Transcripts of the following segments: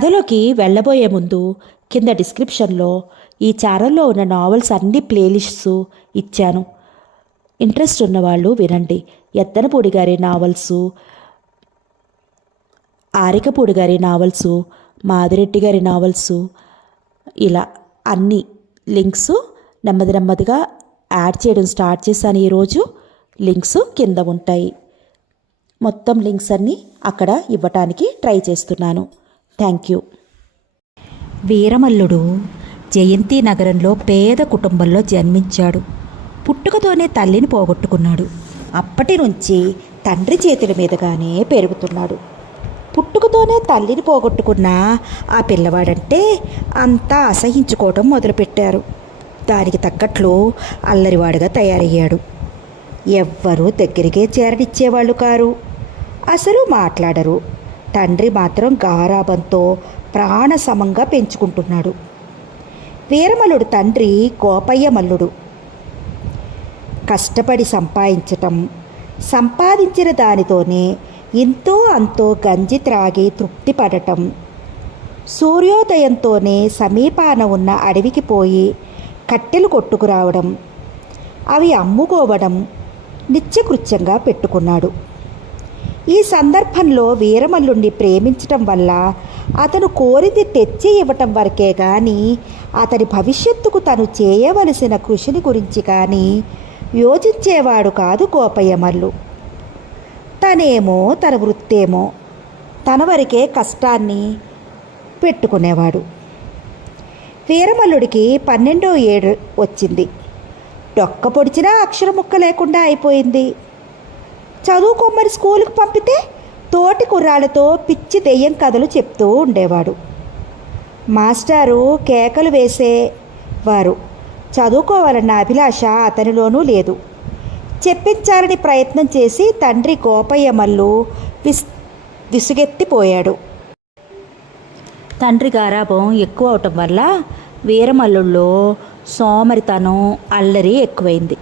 కథలోకి వెళ్ళబోయే ముందు కింద డిస్క్రిప్షన్లో ఈ ఛానల్లో ఉన్న నావెల్స్ అన్ని ప్లేలిస్ట్స్ ఇచ్చాను. ఇంట్రెస్ట్ ఉన్నవాళ్ళు వినండి. ఎత్తనపూడి గారి నావెల్స్, ఆరికపూడి గారి నావెల్స్, మాదిరెడ్డి గారి నావెల్స్, ఇలా అన్ని లింక్స్ నెమ్మదిగా యాడ్ చేయడం స్టార్ట్ చేశాను. ఈరోజు లింక్స్ కింద ఉంటాయి. మొత్తం లింక్స్ అన్నీ అక్కడ ఇవ్వటానికి ట్రై చేస్తున్నాను. Thank you. వీరమల్లుడు జయంతి నగరంలో పేద కుటుంబంలో జన్మించాడు. పుట్టుకతోనే తల్లిని పోగొట్టుకున్నాడు. అప్పటి నుంచి తండ్రి చేతుల మీదుగానే పెరుగుతున్నాడు. పుట్టుకతోనే తల్లిని పోగొట్టుకున్న ఆ పిల్లవాడంటే అంతా అసహించుకోవడం మొదలుపెట్టారు. దానికి తగ్గట్లు అల్లరివాడుగా తయారయ్యాడు. ఎవ్వరూ దగ్గరికే చేరనిచ్చేవాళ్ళు కారు. అసలు మాట్లాడరు. తండ్రి మాత్రం గారాబంతో ప్రాణసమంగా పెంచుకుంటున్నాడు. వీరమల్లుడు తండ్రి గోపయ్య మల్లుడు. కష్టపడి సంపాదించిన దానితోనే ఇంతో అంతో గంజి త్రాగి తృప్తి పడటం, సూర్యోదయంతోనే సమీపాన ఉన్న అడవికి పోయి కట్టెలు కొట్టుకురావడం, అవి అమ్ముకోవడం నిత్యకృత్యంగా పెట్టుకున్నాడు. ఈ సందర్భంలో వీరమల్లుణ్ణి ప్రేమించటం వల్ల అతను కోరిది తెచ్చి ఇవ్వటం వరకే కానీ అతని భవిష్యత్తుకు తను చేయవలసిన కృషిని గురించి కానీ యోచించేవాడు కాదు గోపయ్య మల్లు. తనేమో తన వృత్తేమో తన వరకే కష్టాన్ని పెట్టుకునేవాడు. వీరమల్లుడికి 12వ ఏడు వచ్చింది. డొక్క పొడిచినా అక్షరం ముక్క లేకుండా అయిపోయింది. చదువుకోమని స్కూలుకు పంపితే తోటి కుర్రాళ్ళతో పిచ్చి దెయ్యం కథలు చెప్తూ ఉండేవాడు. మాస్టారు కేకలు వేసేవారు. చదువుకోవాలన్న అభిలాష అతనిలోనూ లేదు. చెప్పించాలని ప్రయత్నం చేసి తండ్రి గోపయ్య మల్లు విసుగెత్తిపోయాడు. తండ్రి గారాబం ఎక్కువ అవటం వల్ల వీరమల్లుల్లో సోమరితనం, అల్లరి ఎక్కువైంది.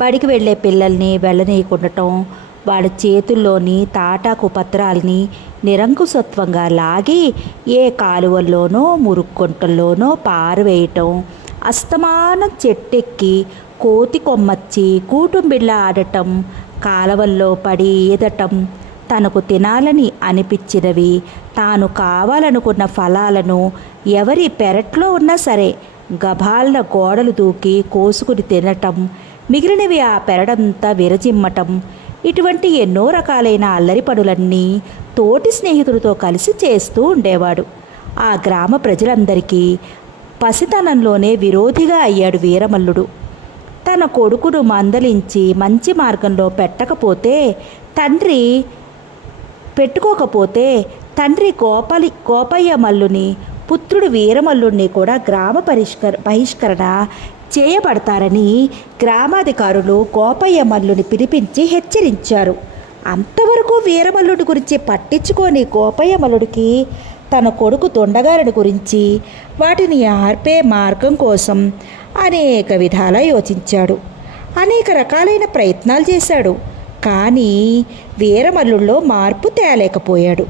బడికి వెళ్ళే పిల్లల్ని వెళ్ళనీయకుండటం, వాళ్ళ చేతుల్లోని తాటాకు పత్రాల్ని నిరంకుశత్వంగా లాగి ఏ కాలువల్లోనో మురుక్కొంటల్లోనో పారవేయటం, అస్తమానం చెట్టెక్కి కోతి కొమ్మచ్చి కూటుంబిళ్ళ ఆడటం, కాలవల్లో పడి ఈదటం, తనకు తినాలని అనిపించినవి, తాను కావాలనుకున్న ఫలాలను ఎవరి పెరట్లో ఉన్నా సరే గభాల గోడలు దూకి కోసుకుని తినటం, మిగిలినవి ఆ పెరడంతా విరజిమ్మటం, ఇటువంటి ఎన్నో రకాలైన అల్లరి పనులన్నీ తోటి స్నేహితులతో కలిసి చేస్తూ ఉండేవాడు. ఆ గ్రామ ప్రజలందరికీ పసితనంలోనే విరోధిగా అయ్యాడు వీరమల్లుడు. తన కొడుకును మందలించి మంచి మార్గంలో పెట్టుకోకపోతే తండ్రి గోపయ్య మల్లుని, పుత్రుడు వీరమల్లుడిని కూడా గ్రామ బహిష్కరణ చేయబడతారని గ్రామాధికారులు గోపయ్య మల్లుని పిలిపించి హెచ్చరించారు. అంతవరకు వీరమల్లుడి గురించి పట్టించుకొని గోపయ్య మల్లుడికి తన కొడుకు దొండగారిని గురించి, వాటిని ఆర్పే మార్గం కోసం అనేక విధాలా యోచించాడు. అనేక రకాలైన ప్రయత్నాలు చేశాడు. కానీ వీరమల్లుడిలో మార్పు తేలేకపోయాడు.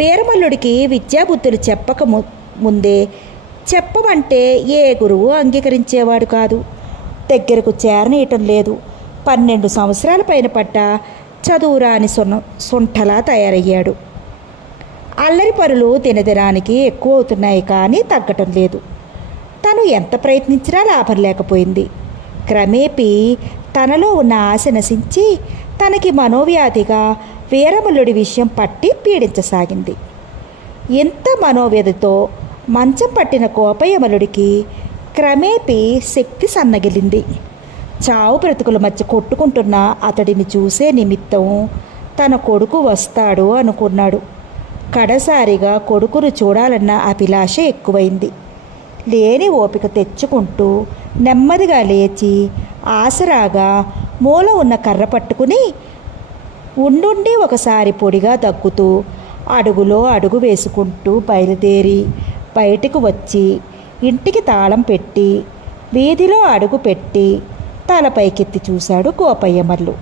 వీరమల్లుడికి విద్యాబుద్ధులు ముందే చెప్పమంటే ఏ గురువు అంగీకరించేవాడు కాదు. దగ్గరకు చేరనీయటం లేదు. 12 సంవత్సరాల పైన పడ్డ చదువురాని సొంటలా తయారయ్యాడు. అల్లరి పనులు దినదినానికి ఎక్కువ అవుతున్నాయి కానీ తగ్గటం లేదు. తను ఎంత ప్రయత్నించినా లాభం లేకపోయింది. క్రమేపీ తనలో ఉన్న ఆశ నశించి తనకి మనోవ్యాధిగా వీరమల్లుడి విషయం పట్టి పీడించసాగింది. ఎంత మనోవ్యధితో మంచం పట్టిన గోపయ్య మల్లుడికి క్రమేపీ శక్తి సన్నగిలింది. చావు బ్రతుకుల మధ్య కొట్టుకుంటున్న అతడిని చూసే నిమిత్తం తన కొడుకు వస్తాడు అనుకున్నాడు. కడసారిగా కొడుకును చూడాలన్న అభిలాష ఎక్కువైంది. లేని ఓపిక తెచ్చుకుంటూ నెమ్మదిగా లేచి ఆసరాగా మూల ఉన్న కర్ర పట్టుకుని ఉండుండి ఒకసారి పొడిగా దగ్గుతూ అడుగులో అడుగు వేసుకుంటూ బయలుదేరి బయటకు వచ్చి ఇంటికి తాళం పెట్టి వీధిలో అడుగు పెట్టి తల పైకెత్తి చూశాడు గోపయ్య మల్లు.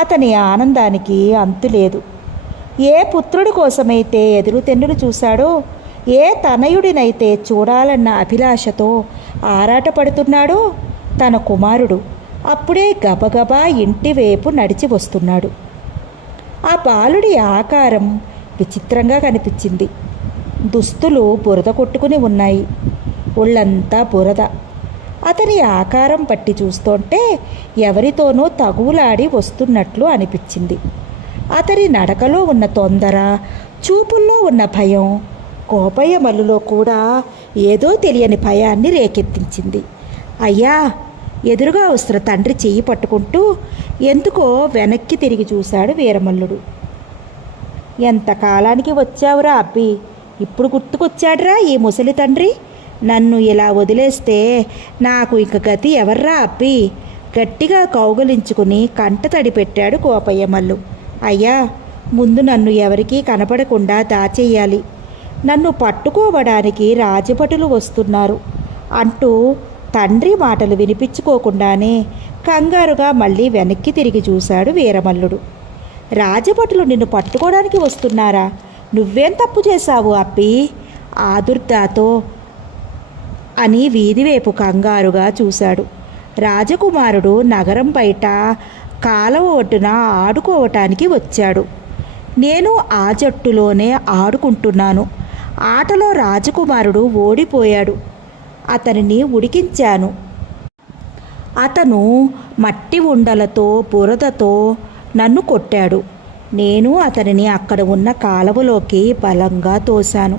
అతని ఆనందానికి అంతులేదు. ఏ పుత్రుడి కోసమైతే ఎదురుతెన్నులు చూశాడో, ఏ తనయుడినైతే చూడాలన్న అభిలాషతో ఆరాటపడుతున్నాడో తన కుమారుడు అప్పుడే గబగబా ఇంటి వైపు నడిచి వస్తున్నాడు. ఆ బాలుడి ఆకారం విచిత్రంగా కనిపించింది. దుస్తులు బురద కొట్టుకుని ఉన్నాయి. ఒళ్ళంతా బురద. అతని ఆకారం పట్టి చూస్తుంటే ఎవరితోనో తగువులాడి వస్తున్నట్లు అనిపించింది. అతని నడకలో ఉన్న తొందర, చూపుల్లో ఉన్న భయం కోపయ్య మల్లులో కూడా ఏదో తెలియని భయాన్ని రేకెత్తించింది. అయ్యా! ఎదురుగా వస్తున్న తండ్రి చెయ్యి పట్టుకుంటూ ఎందుకో వెనక్కి తిరిగి చూశాడు వీరమల్లుడు. ఎంతకాలానికి వచ్చావురా అబ్బి? ఇప్పుడు గుర్తుకొచ్చాడురా ఈ ముసలి తండ్రి. నన్ను ఇలా వదిలేస్తే నాకు ఇక గతి ఎవర్రా అబ్బి? గట్టిగా కౌగలించుకుని కంటతడి పెట్టాడు కోపయ్య మల్లు. అయ్యా! ముందు నన్ను ఎవరికీ కనపడకుండా దాచేయాలి. నన్ను పట్టుకోవడానికి రాజభటులు వస్తున్నారు అంటూ తండ్రి మాటలు వినిపించుకోకుండానే కంగారుగా మళ్ళీ వెనక్కి తిరిగి చూశాడు వీరమల్లుడు. రాజభటులు నిన్ను పట్టుకోవడానికి వస్తున్నారా? నువ్వేం తప్పు చేశావు అప్పి? ఆదుర్దాతో అని వీధివైపు కంగారుగా చూశాడు. రాజకుమారుడు నగరం బయట కాలవ ఒడ్డున ఆడుకోవటానికి వచ్చాడు. నేను ఆ జట్టులోనే ఆడుకుంటున్నాను. ఆటలో రాజకుమారుడు ఓడిపోయాడు. అతనిని ఉడికించాను. అతను మట్టి ఉండలతో బురదతో నన్ను కొట్టాడు. నేను అతనిని అక్కడ ఉన్న కాలువలోకి బలంగా తోశాను.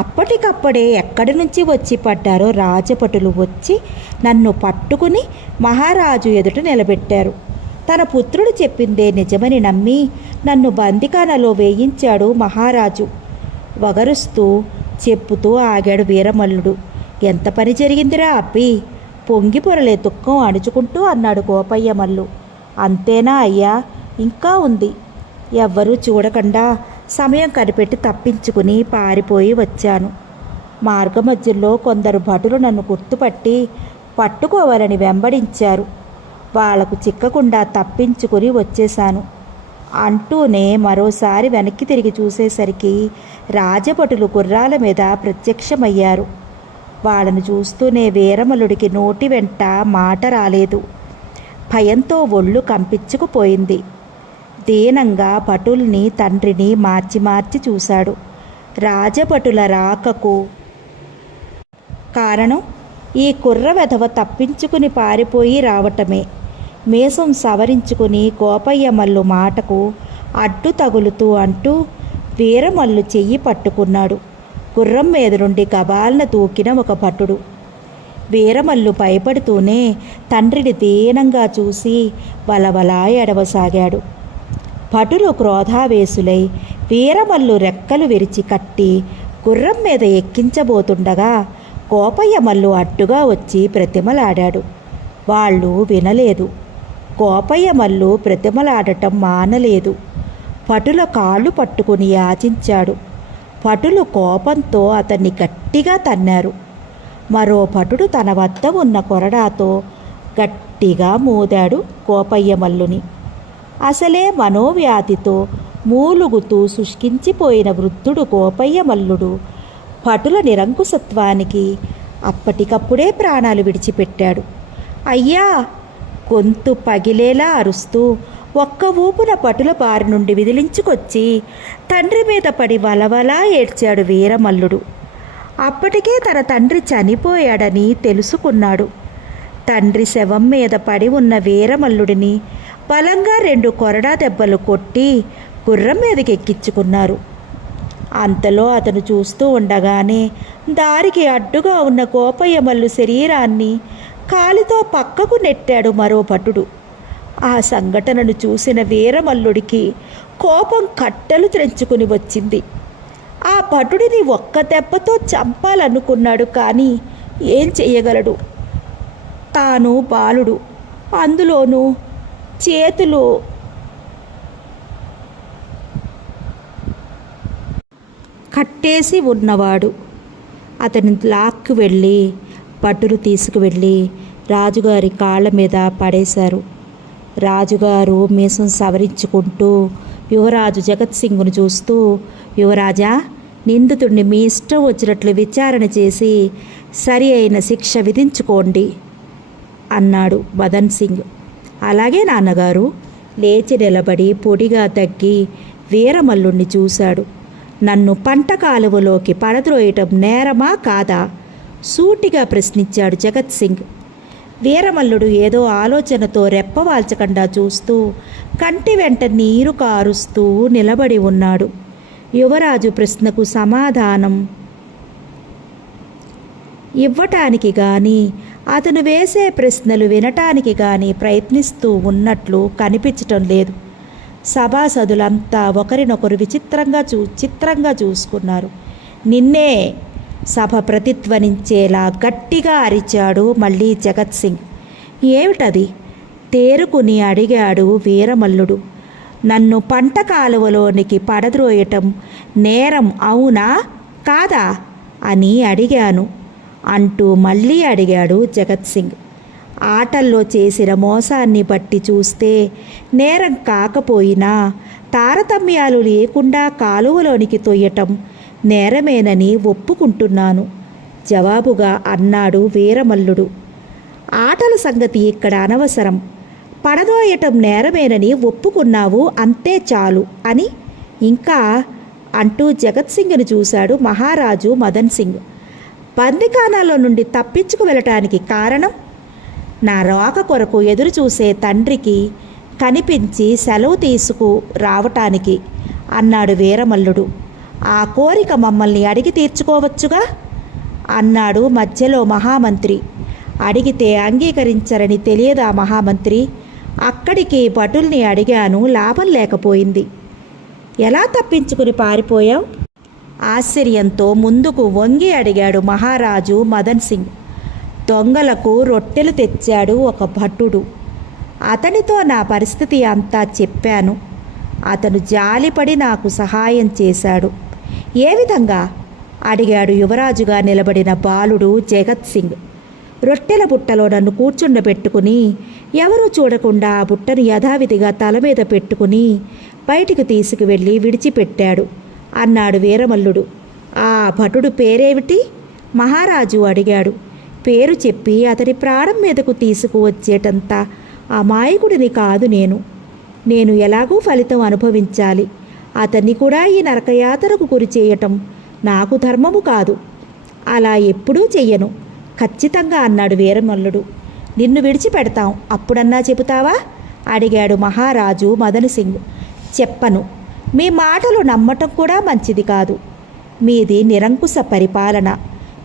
అప్పటికప్పుడే ఎక్కడి నుంచి వచ్చి పడ్డారో రాజభటులు వచ్చి నన్ను పట్టుకుని మహారాజు ఎదుట నిలబెట్టారు. తన పుత్రుడు చెప్పిందే నిజమని నమ్మి నన్ను బందికానలో వేయించాడు మహారాజు. వగరుస్తూ చెప్పుతూ ఆగాడు వీరమల్లుడు. ఎంత పని జరిగిందిరా అబ్బి? పొంగి పొరలే దుఃఖం అణుచుకుంటూ అన్నాడు కోపయ్య మల్లు. అంతేనా అయ్యా? ఇంకా ఉంది. ఎవ్వరూ చూడకుండా సమయం కనిపెట్టి తప్పించుకుని పారిపోయి వచ్చాను. మార్గమధ్యలో కొందరు భటులు నన్ను గుర్తుపట్టి పట్టుకోవాలని వెంబడించారు. వాళ్లకు చిక్కకుండా తప్పించుకుని వచ్చేశాను అంటూనే మరోసారి వెనక్కి తిరిగి చూసేసరికి రాజభటులు గుర్రాల మీద ప్రత్యక్షమయ్యారు. వాళ్ళను చూస్తూనే వీరమల్లుడికి నోటి వెంట మాట రాలేదు. భయంతో ఒళ్ళు కంపించుకుపోయింది. దీనంగా భటుల్ని తండ్రిని మార్చి మార్చి చూశాడు. రాజభటుల రాకకు కారణం ఈ కుర్ర వెధవ తప్పించుకుని పారిపోయి రావటమే. మీసం సవరించుకుని కోపయ్య మల్లు మాటకు అడ్డు తగులుతూ అంటూ వీరమల్లు చెయ్యి పట్టుకున్నాడు. గుర్రం మీద నుండి గబాలన దూకిన ఒక భటుడు. వీరమల్లు భయపడుతూనే తండ్రిని దీనంగా చూసి బలబలా ఎడవసాగాడు. భటులు క్రోధావేశులై వీరమల్లు రెక్కలు విరిచి కట్టి గుర్రం మీద ఎక్కించబోతుండగా కోపయ్య మల్లు అడ్డుగా వచ్చి ప్రతిమలాడాడు. వాళ్ళు వినలేదు. కోపయ్య మల్లు ప్రతిమలాడటం మానలేదు. భటుల కాళ్ళు పట్టుకుని యాచించాడు. భటులు కోపంతో అతన్ని గట్టిగా తన్నారు. మరో భటుడు తన వద్ద ఉన్న కొరడాతో గట్టిగా మోదాడు కోపయ్య మల్లుని. అసలే మనోవ్యాధితో మూలుగుతూ శుష్కించిపోయిన వృద్ధుడు కోపయ్య మల్లుడు భటుల నిరంకుశత్వానికి అప్పటికప్పుడే ప్రాణాలు విడిచిపెట్టాడు. అయ్యా! గొంతు పగిలేలా అరుస్తూ ఒక్క ఊపున భటుల బారి నుండి విదిలించుకొచ్చి తండ్రి మీద పడి వలవలా ఏడ్చాడు వీరమల్లుడు. అప్పటికే తన తండ్రి చనిపోయాడని తెలుసుకున్నాడు. తండ్రి శవం మీద పడి ఉన్న వీరమల్లుడిని బలంగా 2 కొరడా దెబ్బలు కొట్టి గుర్రం మీదకి ఎక్కించుకున్నారు. అంతలో అతను చూస్తూ ఉండగానే దారికి అడ్డుగా ఉన్న కోపయ్య మల్లు శరీరాన్ని కాలితో పక్కకు నెట్టాడు మరో భటుడు. ఆ సంఘటనను చూసిన వీరమల్లుడికి కోపం కట్టెలు త్రెంచుకుని వచ్చింది. ఆ భటుడిని ఒక్క దెబ్బతో చంపాలనుకున్నాడు. కానీ ఏం చెయ్యగలడు? తాను బాలుడు, అందులోనూ చేతులు కట్టేసి ఉన్నవాడు. అతని లాక్కు వెళ్ళి భటులు తీసుకువెళ్ళి రాజుగారి కాళ్ళ మీద పడేశారు. రాజుగారు మీసం సవరించుకుంటూ యువరాజు జగత్ సింగ్ను చూస్తూ, యువరాజా, నిందితుడిని మీ ఇష్టం వచ్చినట్లు విచారణ చేసి సరి అయిన శిక్ష విధించుకోండి అన్నాడు మదన్ సింగ్. అలాగే నాన్నగారు. లేచి నిలబడి పొడిగా తగ్గి వీరమల్లుణ్ణి చూశాడు. నన్ను పంట కాలువలోకి పడద్రోయటం నేరమా కాదా? సూటిగా ప్రశ్నించాడు జగత్ సింగ్. వీరమల్లుడు ఏదో ఆలోచనతో రెప్పవాల్చకుండా చూస్తూ కంటి వెంట నీరు కారుస్తూ నిలబడి ఉన్నాడు. యువరాజు ప్రశ్నకు సమాధానం ఇవ్వటానికి కానీ అతను వేసే ప్రశ్నలు వినటానికి కానీ ప్రయత్నిస్తూ ఉన్నట్లు కనిపించటం లేదు. సభాసదులంతా ఒకరినొకరు చిత్రంగా చూసుకున్నారు. నిన్నే సభ ప్రతిధ్వనించేలా గట్టిగా అరిచాడు మళ్ళీ జగత్ సింగ్. ఏమిటది? తేరుకుని అడిగాడు వీరమల్లుడు. నన్ను పంట కాలువలోనికి పడద్రోయటం నేరం అవునా కాదా అని అడిగాను అంటూ మళ్ళీ అడిగాడు జగత్ సింగ్. ఆటల్లో చేసిన మోసాన్ని బట్టి చూస్తే నేరం కాకపోయినా తారతమ్యాలు లేకుండా కాలువలోనికి తొయ్యటం నేరమేనని ఒప్పుకుంటున్నాను జవాబుగా అన్నాడు వీరమల్లుడు. ఆటల సంగతి ఇక్కడ అనవసరం. పడదోయటం నేరమేనని ఒప్పుకున్నావు, అంతే చాలు అని ఇంకా అంటూ జగత్ సింగ్ను చూశాడు మహారాజు మదన్ సింగ్. బందిఖానాలో నుండి తప్పించుకు వెళ్ళటానికి కారణం నా రాక కొరకు ఎదురు చూసే తండ్రికి కనిపించి సెలవు తీసుకు రావటానికి అన్నాడు వీరమల్లుడు. ఆ కోరిక మమ్మల్ని అడిగి తీర్చుకోవచ్చుగా అన్నాడు మధ్యలో మహామంత్రి. అడిగితే అంగీకరించరని తెలియదా మహామంత్రి? అక్కడికి భటుల్ని అడిగాను, లాభం లేకపోయింది. ఎలా తప్పించుకుని పారిపోయావు? ఆశ్చర్యంతో ముందుకు వంగి అడిగాడు మహారాజు మదన్ సింగ్. దొంగలకు రొట్టెలు తెచ్చాడు ఒక భటుడు. అతనితో నా పరిస్థితి అంతా చెప్పాను. అతను జాలిపడి నాకు సహాయం చేశాడు. ఏ విధంగా అడిగాడు యువరాజుగా నిలబడిన బాలుడు జగత్ సింగ్. రొట్టెల బుట్టలో నన్ను కూర్చుండబెట్టుకుని ఎవరూ చూడకుండా ఆ బుట్టను యథావిధిగా తల మీద పెట్టుకుని బయటికి తీసుకువెళ్ళి విడిచిపెట్టాడు అన్నాడు వీరమల్లుడు. ఆ భటుడు పేరేమిటి? మహారాజు అడిగాడు. పేరు చెప్పి అతని ప్రాణం మీదకు తీసుకువచ్చేటంత అమాయకుడిని కాదు నేను ఎలాగూ ఫలితం అనుభవించాలి. అతన్ని కూడా ఈ నరకయాతనకు గురి చేయటం నాకు ధర్మము కాదు. అలా ఎప్పుడూ చెయ్యను ఖచ్చితంగా అన్నాడు వీరమల్లుడు. నిన్ను విడిచిపెడతాం, అప్పుడన్నా చెబుతావా అడిగాడు మహారాజు మదన్ సింగ్. చెప్పను. మీ మాటలు నమ్మటం కూడా మంచిది కాదు. మీది నిరంకుశ పరిపాలన.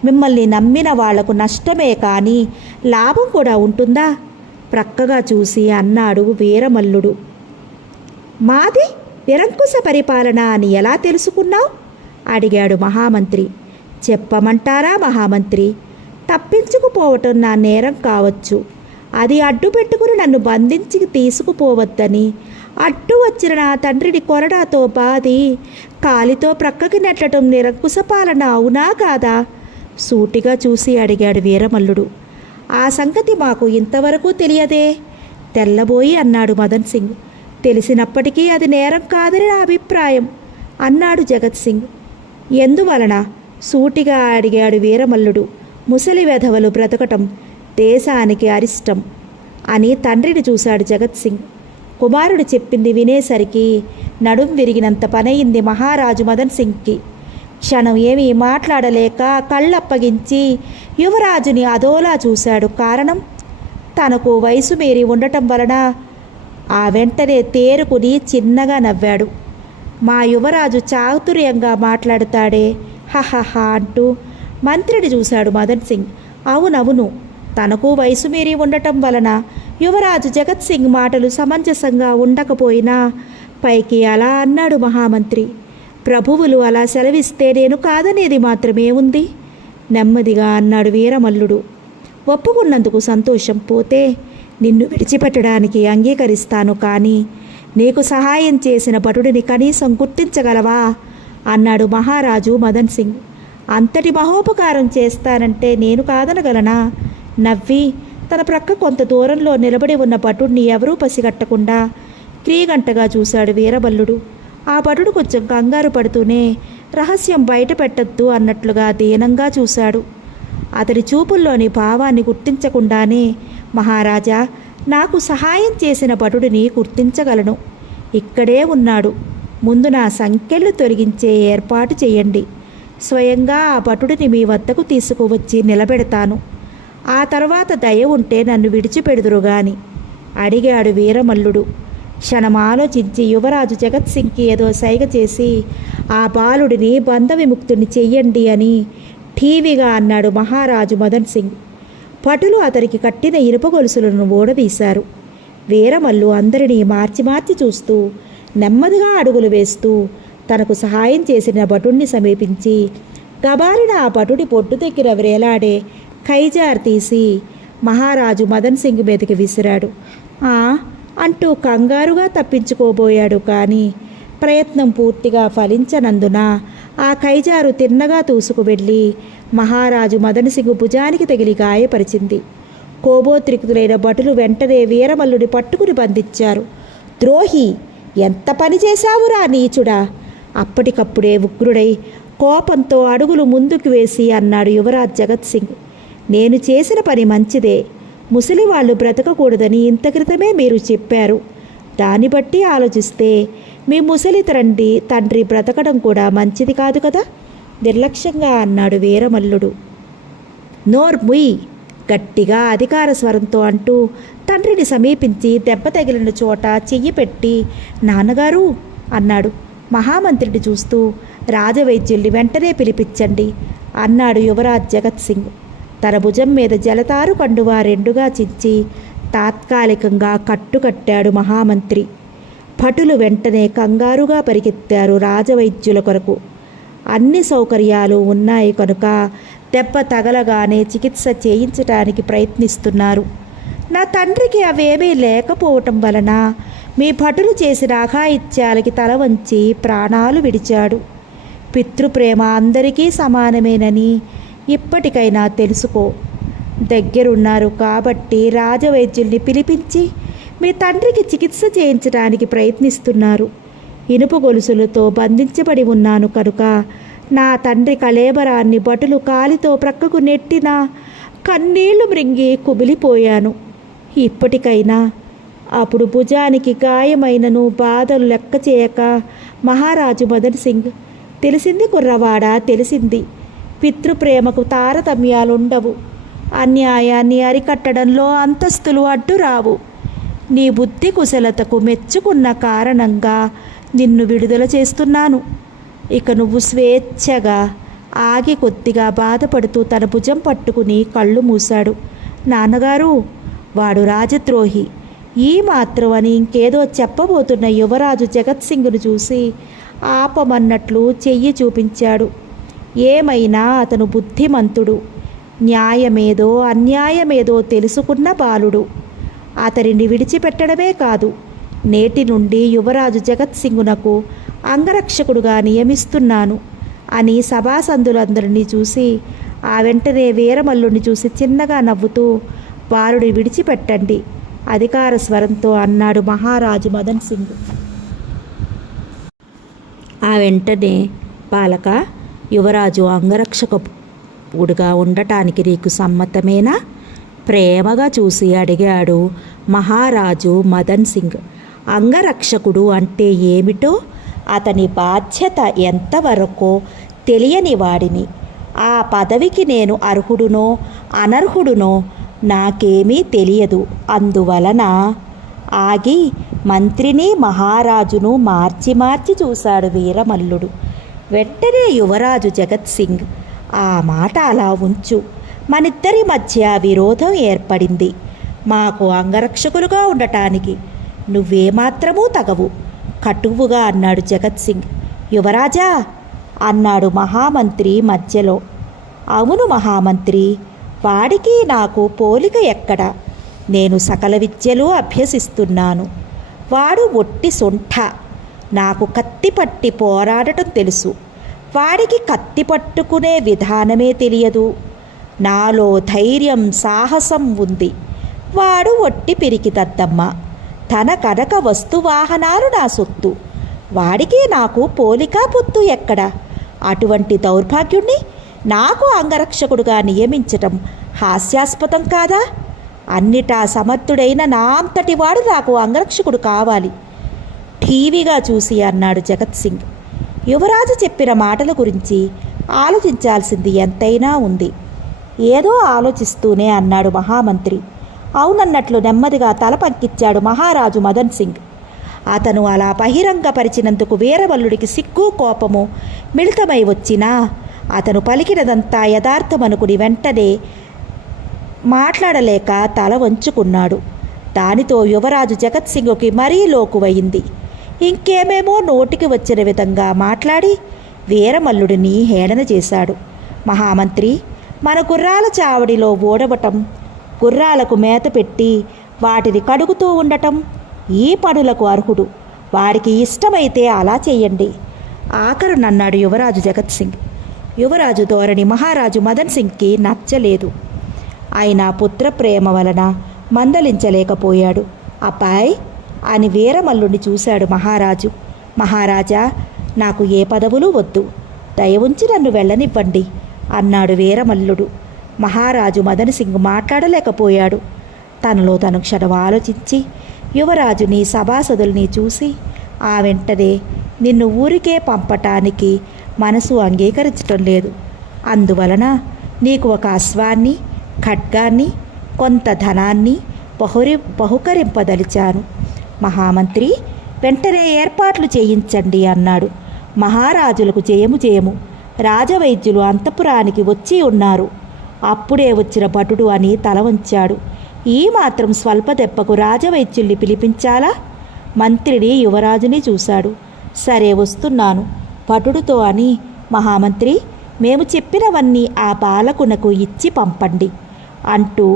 మిమ్మల్ని నమ్మిన వాళ్లకు నష్టమే కానీ లాభం కూడా ఉంటుందా? ప్రక్కగా చూసి అన్నాడు వీరమల్లుడు. మాది నిరంకుశ పరిపాలన అని ఎలా తెలుసుకున్నావు అడిగాడు మహామంత్రి. చెప్పమంటారా మహామంత్రి? తప్పించుకుపోవటం నా నేరం కావచ్చు. అది అడ్డు పెట్టుకుని నన్ను బంధించి తీసుకుపోవద్దని అడ్డు వచ్చిన నా తండ్రిని కొరడాతో బాది కాలితో ప్రక్కకి నెట్టడం నిరంకుశ పాలన అవునా కాదా? సూటిగా చూసి అడిగాడు వీరమల్లుడు. ఆ సంగతి మాకు ఇంతవరకు తెలియదే తెల్లబోయి అన్నాడు మదన్ సింగ్. తెలిసినప్పటికీ అది నేరం కాదని నా అభిప్రాయం అన్నాడు జగత్ సింగ్. ఎందువలన సూటిగా అడిగాడు వీరమల్లుడు. ముసలి వెధవలు బ్రతకటం దేశానికి అరిష్టం అని తండ్రిని చూశాడు జగత్ సింగ్. కుమారుడు చెప్పింది వినేసరికి నడుం విరిగినంత పనయింది మహారాజు మదన్ సింగ్కి. క్షణం ఏమీ మాట్లాడలేక కళ్ళప్పగించి యువరాజుని అదోలా చూశాడు. కారణం తనకు వయసు మీరి ఉండటం వలన. ఆ వెంటనే తేరుకుని చిన్నగా నవ్వాడు. మా యువరాజు చాతుర్యంగా మాట్లాడతాడే హహహ అంటూ మంత్రిని చూశాడు మదన్ సింగ్. అవునవును, తనకు వయసు మీరి ఉండటం వలన యువరాజు జగత్ సింగ్ మాటలు సమంజసంగా ఉండకపోయినా పైకి అలా అన్నాడు మహామంత్రి. ప్రభువులు అలా సెలవిస్తే నేను కాదనేది మాత్రమే ఉంది నెమ్మదిగా అన్నాడు వీరమల్లుడు. ఒప్పుకున్నందుకు సంతోషం. పోతే నిన్ను విడిచిపెట్టడానికి అంగీకరిస్తాను, కానీ నీకు సహాయం చేసిన భటుడిని కనీసం గుర్తించగలవా అన్నాడు మహారాజు మదన్ సింగ్. అంతటి మహోపకారం చేస్తానంటే నేను కాదనగలనా? నవ్వి తన ప్రక్క కొంత దూరంలో నిలబడి ఉన్న భటుడిని ఎవరూ పసిగట్టకుండా క్రీగంటగా చూశాడు వీరబల్లుడు. ఆ భటుడు కొంచెం కంగారు పడుతూనే రహస్యం బయట పెట్టద్దు అన్నట్లుగా దీనంగా చూశాడు. అతడి చూపుల్లోని భావాన్ని గుర్తించకుండానే, మహారాజా, నాకు సహాయం చేసిన భటుడిని గుర్తించగలను. ఇక్కడే ఉన్నాడు. ముందు నా సంకెళ్ళు తొలగించే ఏర్పాటు చేయండి. స్వయంగా ఆ భటుడిని మీ వద్దకు తీసుకువచ్చి నిలబెడతాను. ఆ తర్వాత దయ ఉంటే నన్ను విడిచిపెడుదురుగాని అడిగాడు వీరమల్లుడు. క్షణం ఆలోచించి యువరాజు జగత్ సింగ్కి ఏదో సైగ చేసి ఆ బాలుడిని బంధ విముక్తుని చెయ్యండి అని ఠీవిగా అన్నాడు మహారాజు మదన్ సింగ్. భటులు అతనికి కట్టిన ఇనుప గొలుసులను ఊడదీశారు. వీరమల్లు అందరినీ మార్చి మార్చి చూస్తూ నెమ్మదిగా అడుగులు వేస్తూ తనకు సహాయం చేసిన భటుణ్ణి సమీపించి గబారిన ఆ భటుడి పొట్టు దగ్గర వ్రేలాడే ఖైజార్ తీసి మహారాజు మదన్ సింగ్ మీదకి విసిరాడు. అంటూ కంగారుగా తప్పించుకోబోయాడు. కానీ ప్రయత్నం పూర్తిగా ఫలించనందున ఆ ఖైజారు తిన్నగా తూసుకువెళ్ళి మహారాజు మదన్ సింగ్ భుజానికి తగిలి గాయపరిచింది. కోబోత్రిక్తులైన భటులు వెంటనే వీరమల్లుని పట్టుకుని బంధించారు. ద్రోహి, ఎంత పని చేశావురా నీచుడా! అప్పటికప్పుడే ఉగ్రుడై కోపంతో అడుగులు ముందుకు వేసి అన్నాడు యువరాజ్ జగత్ సింగ్. నేను చేసిన పని మంచిదే. ముసలివాళ్ళు బ్రతకకూడదని ఇంత క్రితమే మీరు చెప్పారు. దాన్ని బట్టి ఆలోచిస్తే మీ ముసలి తండ్రి బ్రతకడం కూడా మంచిది కాదు కదా, నిర్లక్ష్యంగా అన్నాడు వీరమల్లుడు. నోర్ముయ్, గట్టిగా అధికార స్వరంతో అంటూ తండ్రిని సమీపించి దెబ్బ తగిలిన చోట చెయ్యి పెట్టి నాన్నగారు అన్నాడు. మహామంత్రిని చూస్తూ రాజవైద్యుల్ని వెంటనే పిలిపించండి అన్నాడు యువరాజ్ జగత్ సింగ్. తన భుజం మీద జలతారు కండువా రెండుగా చించి తాత్కాలికంగా కట్టుకట్టాడు మహామంత్రి. భటులు వెంటనే కంగారుగా పరిగెత్తారు రాజవైద్యుల కొరకు. అన్ని సౌకర్యాలు ఉన్నాయి కనుక దెబ్బ తగలగానే చికిత్స చేయించటానికి ప్రయత్నిస్తున్నారు. నా తండ్రికి అవేమీ లేకపోవటం వలన మీ భటులు చేసిన అఘాయిత్యాలకి తల వంచి ప్రాణాలు విడిచాడు. పితృప్రేమ అందరికీ సమానమేనని ఇప్పటికైనా తెలుసుకో. దగ్గరున్నారు కాబట్టి రాజవైద్యుల్ని పిలిపించి మీ తండ్రికి చికిత్స చేయించడానికి ప్రయత్నిస్తున్నారు. ఇనుప గొలుసులతో బంధించబడి ఉన్నాను కనుక నా తండ్రి కళేబరాన్ని భటులు కాలితో ప్రక్కకు నెట్టినా కన్నీళ్లు మృంగి కుమిలిపోయాను. ఇప్పటికైనా అప్పుడు భుజానికి గాయమైనను బాధలు లెక్క చేయక మహారాజు మదన్ సింగ్, తెలిసింది కుర్రవాడా, తెలిసింది. పితృప్రేమకు తారతమ్యాలుండవు. అన్యాయాన్ని అరికట్టడంలో అంతస్తులు అడ్డురావు. నీ బుద్ధి కుశలతకు మెచ్చుకున్న కారణంగా నిన్ను విడుదల చేస్తున్నాను. ఇక నువ్వు స్వేచ్ఛగా ఆగి కొద్దిగా బాధపడుతూ తన భుజం పట్టుకుని కళ్ళు మూశాడు. నాన్నగారు, వాడు రాజద్రోహి, ఈ మాత్రం అని ఇంకేదో చెప్పబోతున్న యువరాజు జగత్ సింగ్ను చూసి ఆపమన్నట్లు చెయ్యి చూపించాడు. ఏమైనా అతను బుద్ధిమంతుడు, న్యాయమేదో అన్యాయమేదో తెలుసుకున్న బాలుడు. అతనిని విడిచిపెట్టడమే కాదు, నేటి నుండి యువరాజు జగత్ సింగునకు అంగరక్షకుడుగా నియమిస్తున్నాను అని సభాసందులందరినీ చూసి ఆ వెంటనే వీరమల్లుని చూసి చిన్నగా నవ్వుతూ బాలుడి విడిచిపెట్టండి అధికార స్వరంతో అన్నాడు మహారాజు మదన్ సింగ్. ఆ వెంటనే బాలక, యువరాజు అంగరక్షకుడుగా ఉండటానికి నీకు సమ్మతమేనా? ప్రేమగా చూసి అడిగాడు మహారాజు మదన్ సింగ్. అంగరక్షకుడు అంటే ఏమిటో, అతని బాధ్యత ఎంతవరకో తెలియని వాడిని. ఆ పదవికి నేను అర్హుడునో అనర్హుడునో నాకేమీ తెలియదు. అందువలన ఆగి మంత్రిని మహారాజును మార్చి మార్చి చూశాడు వీరమల్లుడు. వెంటనే యువరాజు జగత్ సింగ్, ఆ మాట అలా ఉంచు. మనిద్దరి మధ్య విరోధం ఏర్పడింది. మాకు అంగరక్షకులుగా ఉండటానికి నువ్వేమాత్రమూ తగవు కటువుగా అన్నాడు జగత్ సింగ్. యువరాజా అన్నాడు మహామంత్రి మధ్యలో. అవును మహామంత్రి, వాడికి నాకు పోలిక ఎక్కడ? నేను సకల విద్యలు అభ్యసిస్తున్నాను. వాడు ఒట్టి సొంఠ. నాకు కత్తి పట్టి పోరాడటం తెలుసు. వాడికి కత్తి పట్టుకునే విధానమే తెలియదు. నాలో ధైర్యం సాహసం ఉంది. వాడు ఒట్టి పిరికితద్దమ్మ. తన కనక వస్తువాహనాలు నా సొత్తు. వాడికి నాకు పోలికా పొత్తు ఎక్కడ? అటువంటి దౌర్భాగ్యుణ్ణి నాకు అంగరక్షకుడుగా నియమించటం హాస్యాస్పదం కాదా? అన్నిటా సమర్థుడైన నా అంతటి వాడు నాకు అంగరక్షకుడు కావాలి. ఠీవిగా చూసి అన్నాడు జగత్ సింగ్. యువరాజు చెప్పిన మాటల గురించి ఆలోచించాల్సింది ఎంతైనా ఉంది. ఏదో ఆలోచిస్తూనే అన్నాడు మహామంత్రి. అవునన్నట్లు నెమ్మదిగా తల పంకిచ్చాడు మహారాజు మదన్ సింగ్. అతను అలా బహిరంగపరిచినందుకు వీరవల్లుడికి సిగ్గు కోపము మిళితమై వచ్చినా అతను పలికినదంతా యథార్థమనుకుని వెంటనే మాట్లాడలేక తల వంచుకున్నాడు. దానితో యువరాజు జగత్ సింగ్కి మరీ లోకువయింది. ఇంకేమేమో నోటికి వచ్చిన విధంగా మాట్లాడి వీరమల్లుడిని హేళన చేశాడు. మహామంత్రి, మన గుర్రాల చావడిలో ఓడవటం, గుర్రాలకు మేత పెట్టి వాటిని కడుగుతూ ఉండటం ఈ పనులకు అర్హుడు. వాడికి ఇష్టమైతే అలా చేయండి ఆఖరునన్నాడు యువరాజు జగత్ సింగ్. యువరాజు ధోరణి మహారాజు మదన్ సింగ్కి నచ్చలేదు. ఆయన పుత్రప్రేమ వలన మందలించలేకపోయాడు. అబ్బాయ్ అని వీరమల్లుడిని చూశాడు మహారాజు. మహారాజా, నాకు ఏ పదవులు వద్దు, దయ ఉంచి నన్ను వెళ్ళనివ్వండి అన్నాడు వీరమల్లుడు. మహారాజు మదన్ సింగ్ మాట్లాడలేకపోయాడు. తనలో తను క్షణం ఆలోచించి యువరాజుని సభాసదుల్ని చూసి ఆ వెంటనే నిన్ను ఊరికే పంపటానికి మనసు అంగీకరించటం లేదు. అందువలన నీకు ఒక అశ్వాన్ని, ఖడ్గాన్ని, కొంత ధనాన్ని బహుకరింపదలిచాను. మహామంత్రి, వెంటనే ఏర్పాట్లు చేయించండి అన్నాడు. మహారాజులకు జయము జయము. రాజవైద్యులు అంతఃపురానికి వచ్చి ఉన్నారు. అప్పుడే వచ్చిన భటుడు అని తల వంచాడు. ఈ మాత్రం స్వల్ప దెబ్బకు రాజవైద్యుల్ని పిలిపించాలా? మంత్రిని యువరాజుని చూశాడు. సరే, వస్తున్నాను భటుడితో అని. మహామంత్రి, మేము చెప్పినవన్నీ ఆ బాలకునకు ఇచ్చి పంపండి అంటూ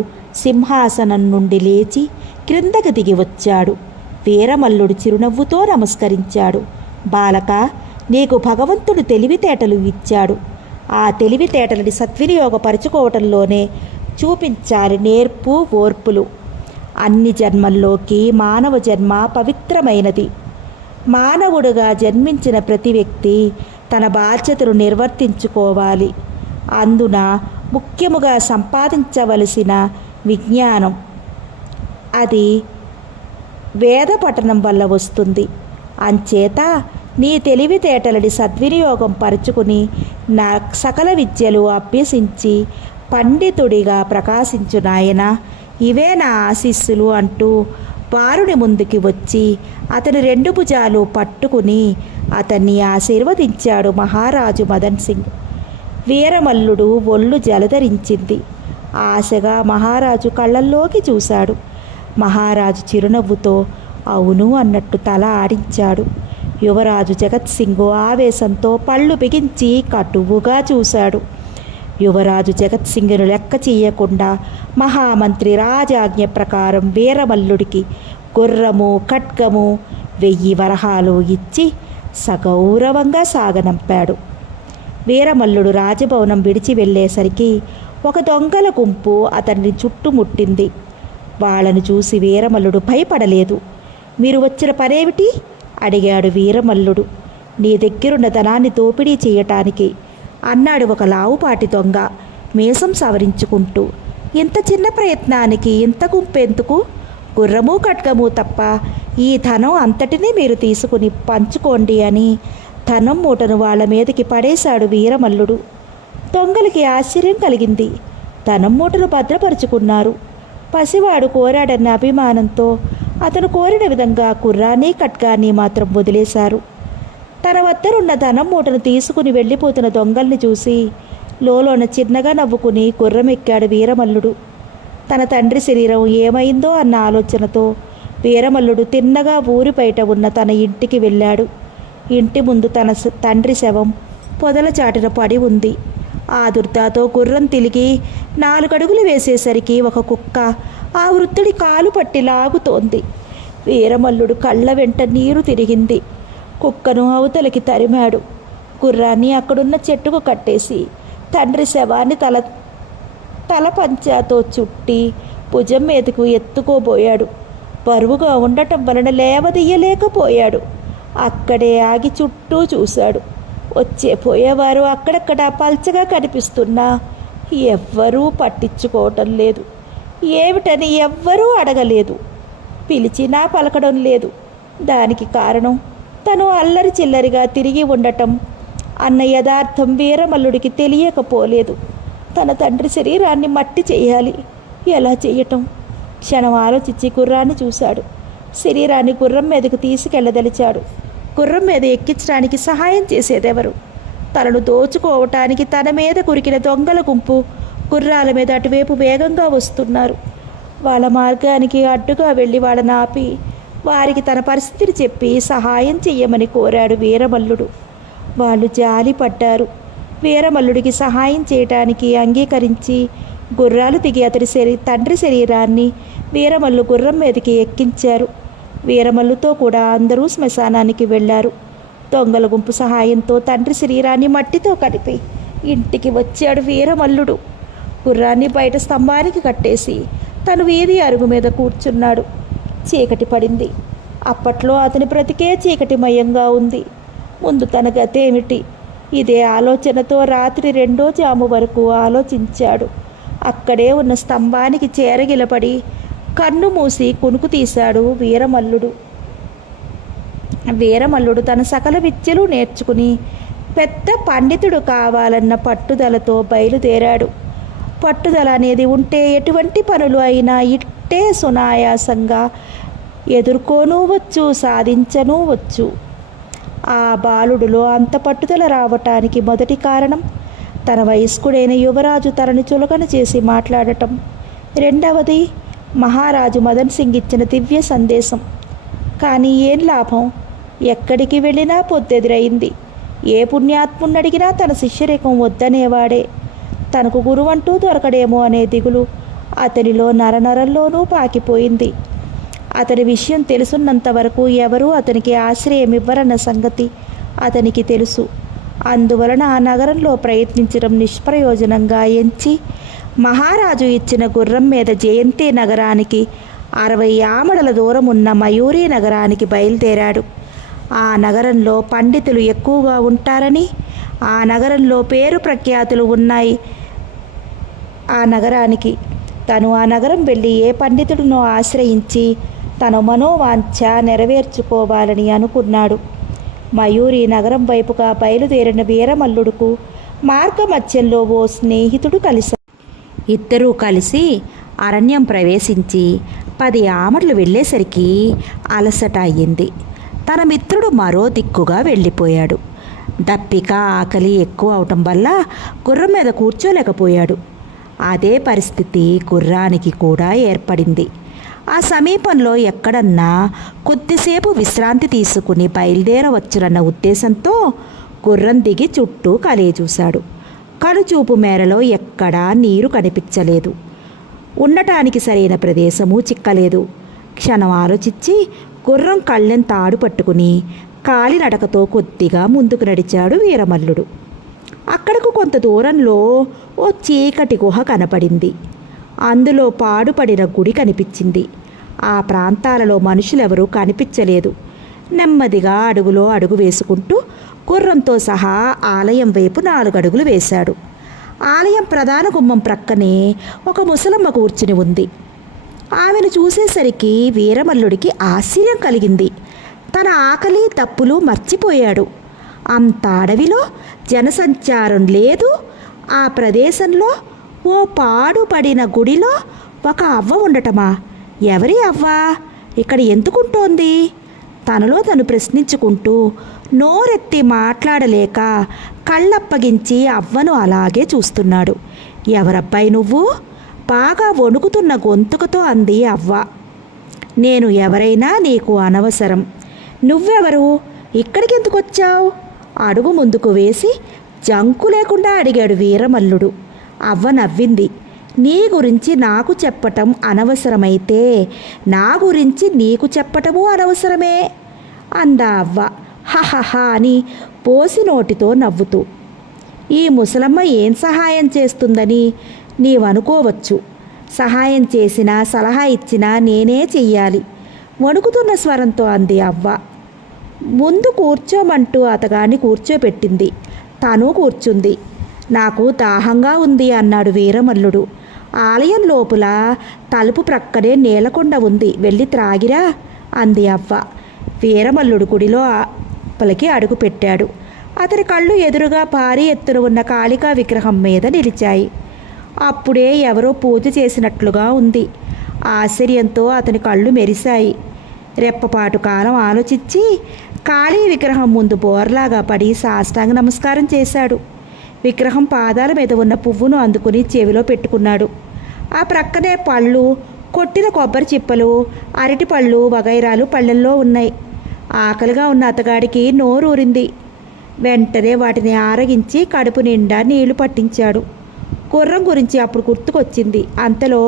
సింహాసనం నుండి లేచి క్రిందకు దిగి వచ్చాడు. వీరమల్లుడు చిరునవ్వుతో నమస్కరించాడు. బాలక, నీకు భగవంతుడు తెలివితేటలు ఇచ్చాడు. ఆ తెలివితేటలని సద్వినియోగపరచుకోవటంలోనే చూపించాలి నేర్పు ఓర్పులు. అన్ని జన్మల్లోకి మానవ జన్మ పవిత్రమైనది. మానవుడుగా జన్మించిన ప్రతి వ్యక్తి తన బాధ్యతను నిర్వర్తించుకోవాలి. అందున ముఖ్యముగా సంపాదించవలసిన విజ్ఞానం, అది వేద పఠనం వల్ల వస్తుంది. అంచేత నీ తెలివితేటలని సద్వినియోగం పరుచుకుని నా సకల విద్యలు అభ్యసించి పండితుడిగా ప్రకాశించు నాయన, ఇవే నా ఆశీస్సులు అంటూ బాలుని ముందుకి వచ్చి అతని రెండు భుజాలు పట్టుకుని అతన్ని ఆశీర్వదించాడు మహారాజు మదన్ సింగ్. వీరమల్లుడు ఒళ్ళు జలధరించింది. ఆశగా మహారాజు కళ్ళల్లోకి చూశాడు. మహారాజు చిరునవ్వుతో అవును అన్నట్టు తల ఆడించాడు. యువరాజు జగత్ సింగ్ ఆవేశంతో పళ్ళు బిగించి కటువుగా చూశాడు. యువరాజు జగత్ సింగ్ను లెక్క చేయకుండా మహామంత్రి రాజాజ్ఞ ప్రకారం వీరమల్లుడికి గుర్రము, ఖడ్గము, 1000 వరహాలు ఇచ్చి సగౌరవంగా సాగనంపాడు. వీరమల్లుడు రాజభవనం విడిచి వెళ్ళేసరికి ఒక దొంగల గుంపు అతన్ని చుట్టుముట్టింది. వాళ్ళను చూసి వీరమల్లుడు భయపడలేదు. మీరు వచ్చిన పనేమిటి అడిగాడు వీరమల్లుడు. నీ దగ్గరున్న ధనాన్ని దోపిడీ చేయటానికి అన్నాడు ఒక లావుపాటి దొంగ మీసం సవరించుకుంటూ. ఇంత చిన్న ప్రయత్నానికి ఇంత గుంపెందుకు? గుర్రము, ఖడ్గము తప్ప ఈ ధనం అంతటినీ మీరు తీసుకుని పంచుకోండి అని ధనం మూటను వాళ్ళ మీదకి పడేశాడు వీరమల్లుడు. దొంగలకి ఆశ్చర్యం కలిగింది. ధనం మూటను భద్రపరుచుకున్నారు. పసివాడు కోరాడన్న అభిమానంతో అతను కోరిన విధంగా గుర్రాన్ని, ఖడ్గాన్ని మాత్రం వదిలేశారు. తన వద్దనున్న ధనం మూటను తీసుకుని వెళ్ళిపోతున్న దొంగల్ని చూసి లోలోన చిన్నగా నవ్వుకుని గుర్రం ఎక్కాడు వీరమల్లుడు. తన తండ్రి శరీరం ఏమైందో అన్న ఆలోచనతో వీరమల్లుడు తిన్నగా ఊరి బయట ఉన్న తన ఇంటికి వెళ్ళాడు. ఇంటి ముందు తన తండ్రి శవం పొదల చాటున పడి ఉంది. ఆ దుర్దాతో గుర్రం తిరిగి 4 అడుగులు వేసేసరికి ఒక కుక్క ఆ వృద్ధుడి కాలు పట్టి లాగుతోంది. వీరమల్లుడు కళ్ళ వెంట నీరు తిరిగింది. కుక్కను అవతలకి తరిమాడు. గుర్రాన్ని అక్కడున్న చెట్టుకు కట్టేసి తండ్రి శవాన్ని తల పంచాతో చుట్టి భుజం మీదకు ఎత్తుకోబోయాడు. బరువుగా ఉండటం వలన లేవదీయలేకపోయాడు. అక్కడే ఆగి చుట్టూ చూశాడు. వచ్చే పోయేవారు అక్కడక్కడ పల్చగా కనిపిస్తున్నా ఎవ్వరూ పట్టించుకోవటం లేదు. ఏమిటని ఎవ్వరూ అడగలేదు. పిలిచినా పలకడం లేదు. దానికి కారణం తను అల్లరి చిల్లరిగా తిరిగి ఉండటం అన్న యథార్థం వీరమల్లుడికి తెలియకపోలేదు. తన తండ్రి శరీరాన్ని మట్టి చేయాలి. ఎలా చేయటం? క్షణం ఆలోచించి గుర్రాన్ని చూశాడు. శరీరాన్ని గుర్రం మీదకు తీసుకెళ్లదలిచాడు. గుర్రం మీద ఎక్కించడానికి సహాయం చేసేదెవరు? తనను దోచుకోవటానికి తన మీద కురికిన దొంగల గుంపు గుర్రాల మీద అటువైపు వేగంగా వస్తున్నారు. వాళ్ళ మార్గానికి అడ్డుగా వెళ్ళి వాళ్ళని ఆపి వారికి తన పరిస్థితిని చెప్పి సహాయం చెయ్యమని కోరాడు వీరమల్లుడు. వాళ్ళు జాలి పడ్డారు. వీరమల్లుడికి సహాయం చేయటానికి అంగీకరించి గుర్రాలు దిగి అతడి తండ్రి శరీరాన్ని వీరమల్లు గుర్రం మీదకి ఎక్కించారు. వీరమల్లుతో కూడా అందరూ శ్మశానానికి వెళ్ళారు. దొంగల గుంపు సహాయంతో తండ్రి శరీరాన్ని మట్టితో కలిపి ఇంటికి వచ్చాడు వీరమల్లుడు. గుర్రాన్ని బయట స్తంభానికి కట్టేసి తను వీధి అరుగు మీద కూర్చున్నాడు. చీకటి పడింది. అప్పట్లో అతని బ్రతికే చీకటిమయంగా ఉంది. ముందు తన గతేమిటి? ఇదే ఆలోచనతో రాత్రి 2వ జాము వరకు ఆలోచించాడు. అక్కడే ఉన్న స్తంభానికి చేరగిలపడి కన్ను మూసి కునుకు తీశాడు వీరమల్లుడు తన సకల విద్యలు నేర్చుకుని పెద్ద పండితుడు కావాలన్న పట్టుదలతో బయలుదేరాడు. పట్టుదల అనేది ఉంటే ఎటువంటి పనులు అయినా ఇట్టే సునాయాసంగా ఎదుర్కోనూ వచ్చు, సాధించనూ వచ్చు. ఆ బాలుడిలో అంత పట్టుదల రావటానికి మొదటి కారణం తన వయస్కుడైన యువరాజు తనని చులకన చేసి మాట్లాడటం. రెండవది మహారాజు మదన్ సింగ్ ఇచ్చిన దివ్య సందేశం. కానీ ఏం లాభం? ఎక్కడికి వెళ్ళినా పొద్దెదురైంది. ఏ పుణ్యాత్మున్నడిగినా తన శిష్యరేఖం వద్దనేవాడే. తనకు గురువంటూ దొరకడేమో అనే దిగులు అతనిలో నరనరంలోనూ పాకిపోయింది. అతని విషయం తెలుసున్నంత వరకు ఎవరూ అతనికి ఆశ్రయం ఇవ్వరన్న సంగతి అతనికి తెలుసు. అందువలన ఆ నగరంలో ప్రయత్నించడం నిష్ప్రయోజనంగా ఎంచి మహారాజు ఇచ్చిన గుర్రం మీద జయంతి నగరానికి 60 ఆమడల దూరం ఉన్న మయూరి నగరానికి బయలుదేరాడు. ఆ నగరంలో పండితులు ఎక్కువగా ఉంటారని, ఆ నగరంలో పేరు ప్రఖ్యాతులు ఉన్నాయి. ఆ నగరం వెళ్ళి ఏ పండితుడినో ఆశ్రయించి తన మనోవాంఛ నెరవేర్చుకోవాలని అనుకున్నాడు. మయూరి నగరం వైపుగా బయలుదేరిన వీరమల్లుడుకు మార్గమధ్యంలో ఓ స్నేహితుడు కలిశాడు. ఇద్దరూ కలిసి అరణ్యం ప్రవేశించి 10 ఆమడలు వెళ్ళేసరికి అలసట అయ్యింది. తన మిత్రుడు మరో దిక్కుగా వెళ్ళిపోయాడు. దప్పిక, ఆకలి ఎక్కువ అవటం వల్ల గుర్రం మీద కూర్చోలేకపోయాడు. అదే పరిస్థితి గుర్రానికి కూడా ఏర్పడింది. ఆ సమీపంలో ఎక్కడన్నా కొద్దిసేపు విశ్రాంతి తీసుకుని బయలుదేరవచ్చునన్న ఉద్దేశంతో గుర్రం దిగి చుట్టూ కలియచూశాడు. కనుచూపు మేరలో ఎక్కడా నీరు కనిపించలేదు. ఉండటానికి సరైన ప్రదేశము చిక్కలేదు. క్షణం ఆలోచించి గుర్రం కళ్ళెం తాడు పట్టుకుని కాలినడకతో కొద్దిగా ముందుకు నడిచాడు వీరమల్లుడు. అక్కడకు కొంత దూరంలో ఓ చీకటి గుహ కనపడింది. అందులో పాడుపడిన గుడి కనిపించింది. ఆ ప్రాంతాలలో మనుషులెవరూ కనిపించలేదు. నెమ్మదిగా అడుగులో అడుగు వేసుకుంటూ గుర్రంతో సహా ఆలయం వైపు 4 అడుగులు వేశాడు. ఆలయం ప్రధాన గుమ్మం ప్రక్కనే ఒక ముసలమ్మ కూర్చుని ఉంది. ఆమెను చూసేసరికి వీరమల్లుడికి ఆశ్చర్యం కలిగింది. తన ఆకలి తప్పులు మర్చిపోయాడు. అంత అడవిలో జనసంచారం లేదు. ఆ ప్రదేశంలో ఓ పాడుపడిన గుడిలో ఒక అవ్వ ఉండటమా? ఎవరి అవ్వ? ఇక్కడ ఎందుకుంటోంది? తనలో తను ప్రశ్నించుకుంటూ నోరెత్తి మాట్లాడలేక కళ్ళప్పగించి అవ్వను అలాగే చూస్తున్నాడు. ఎవరబ్బాయి నువ్వు? బాగా వణుకుతున్న గొంతుకతో అంది అవ్వ. నేను ఎవరైనా నీకు అనవసరం. నువ్వెవరు? ఇక్కడికి ఎందుకు వచ్చావు? అడుగు ముందుకు వేసి జంకు లేకుండా అడిగాడు వీరమల్లుడు. అవ్వ నవ్వింది. నీ గురించి నాకు చెప్పటం అనవసరమైతే నా గురించి నీకు చెప్పటము అనవసరమే అందా అవ్వ హహహ అని పోసి నోటితో నవ్వుతూ. ఈ ముసలమ్మ ఏం సహాయం చేస్తుందని నీవనుకోవచ్చు. సహాయం చేసినా సలహా ఇచ్చినా నేనే చెయ్యాలి. వణుకుతున్న స్వరంతో అంది అవ్వ. ముందు కూర్చోమంటూ అతగాన్ని కూర్చోబెట్టింది. తను కూర్చుంది. నాకు దాహంగా ఉంది అన్నాడు వీరమల్లుడు. ఆలయం లోపల తలుపు ప్రక్కనే నీలకొండ ఉంది, వెళ్ళి త్రాగిరా అంది అవ్వ. వీరమల్లుడు గుడిలో పలికి అడుగు పెట్టాడు. అతని కళ్ళు ఎదురుగా భారీ ఎత్తున ఉన్న కాళికా విగ్రహం మీద నిలిచాయి. అప్పుడే ఎవరో పూజ చేసినట్లుగా ఉంది. ఆశ్చర్యంతో అతని కళ్ళు మెరిశాయి. రెప్పపాటు కాలం ఆలోచించి కాళీ విగ్రహం ముందు బోర్లాగా పడి సాష్టాంగ నమస్కారం చేశాడు. విగ్రహం పాదాల మీద ఉన్న పువ్వును అందుకుని చెవిలో పెట్టుకున్నాడు. ఆ ప్రక్కనే పళ్ళు, కొట్టిన కొబ్బరి చిప్పలు, అరటిపళ్ళు వగైరాలు పళ్ళెల్లో ఉన్నాయి. ఆకలిగా ఉన్న అతగాడికి నోరూరింది. వెంటనే వాటిని ఆరగించి కడుపు నిండా నీళ్లు పట్టించాడు. గుర్రం గురించి అప్పుడు గుర్తుకొచ్చింది. అంతలో,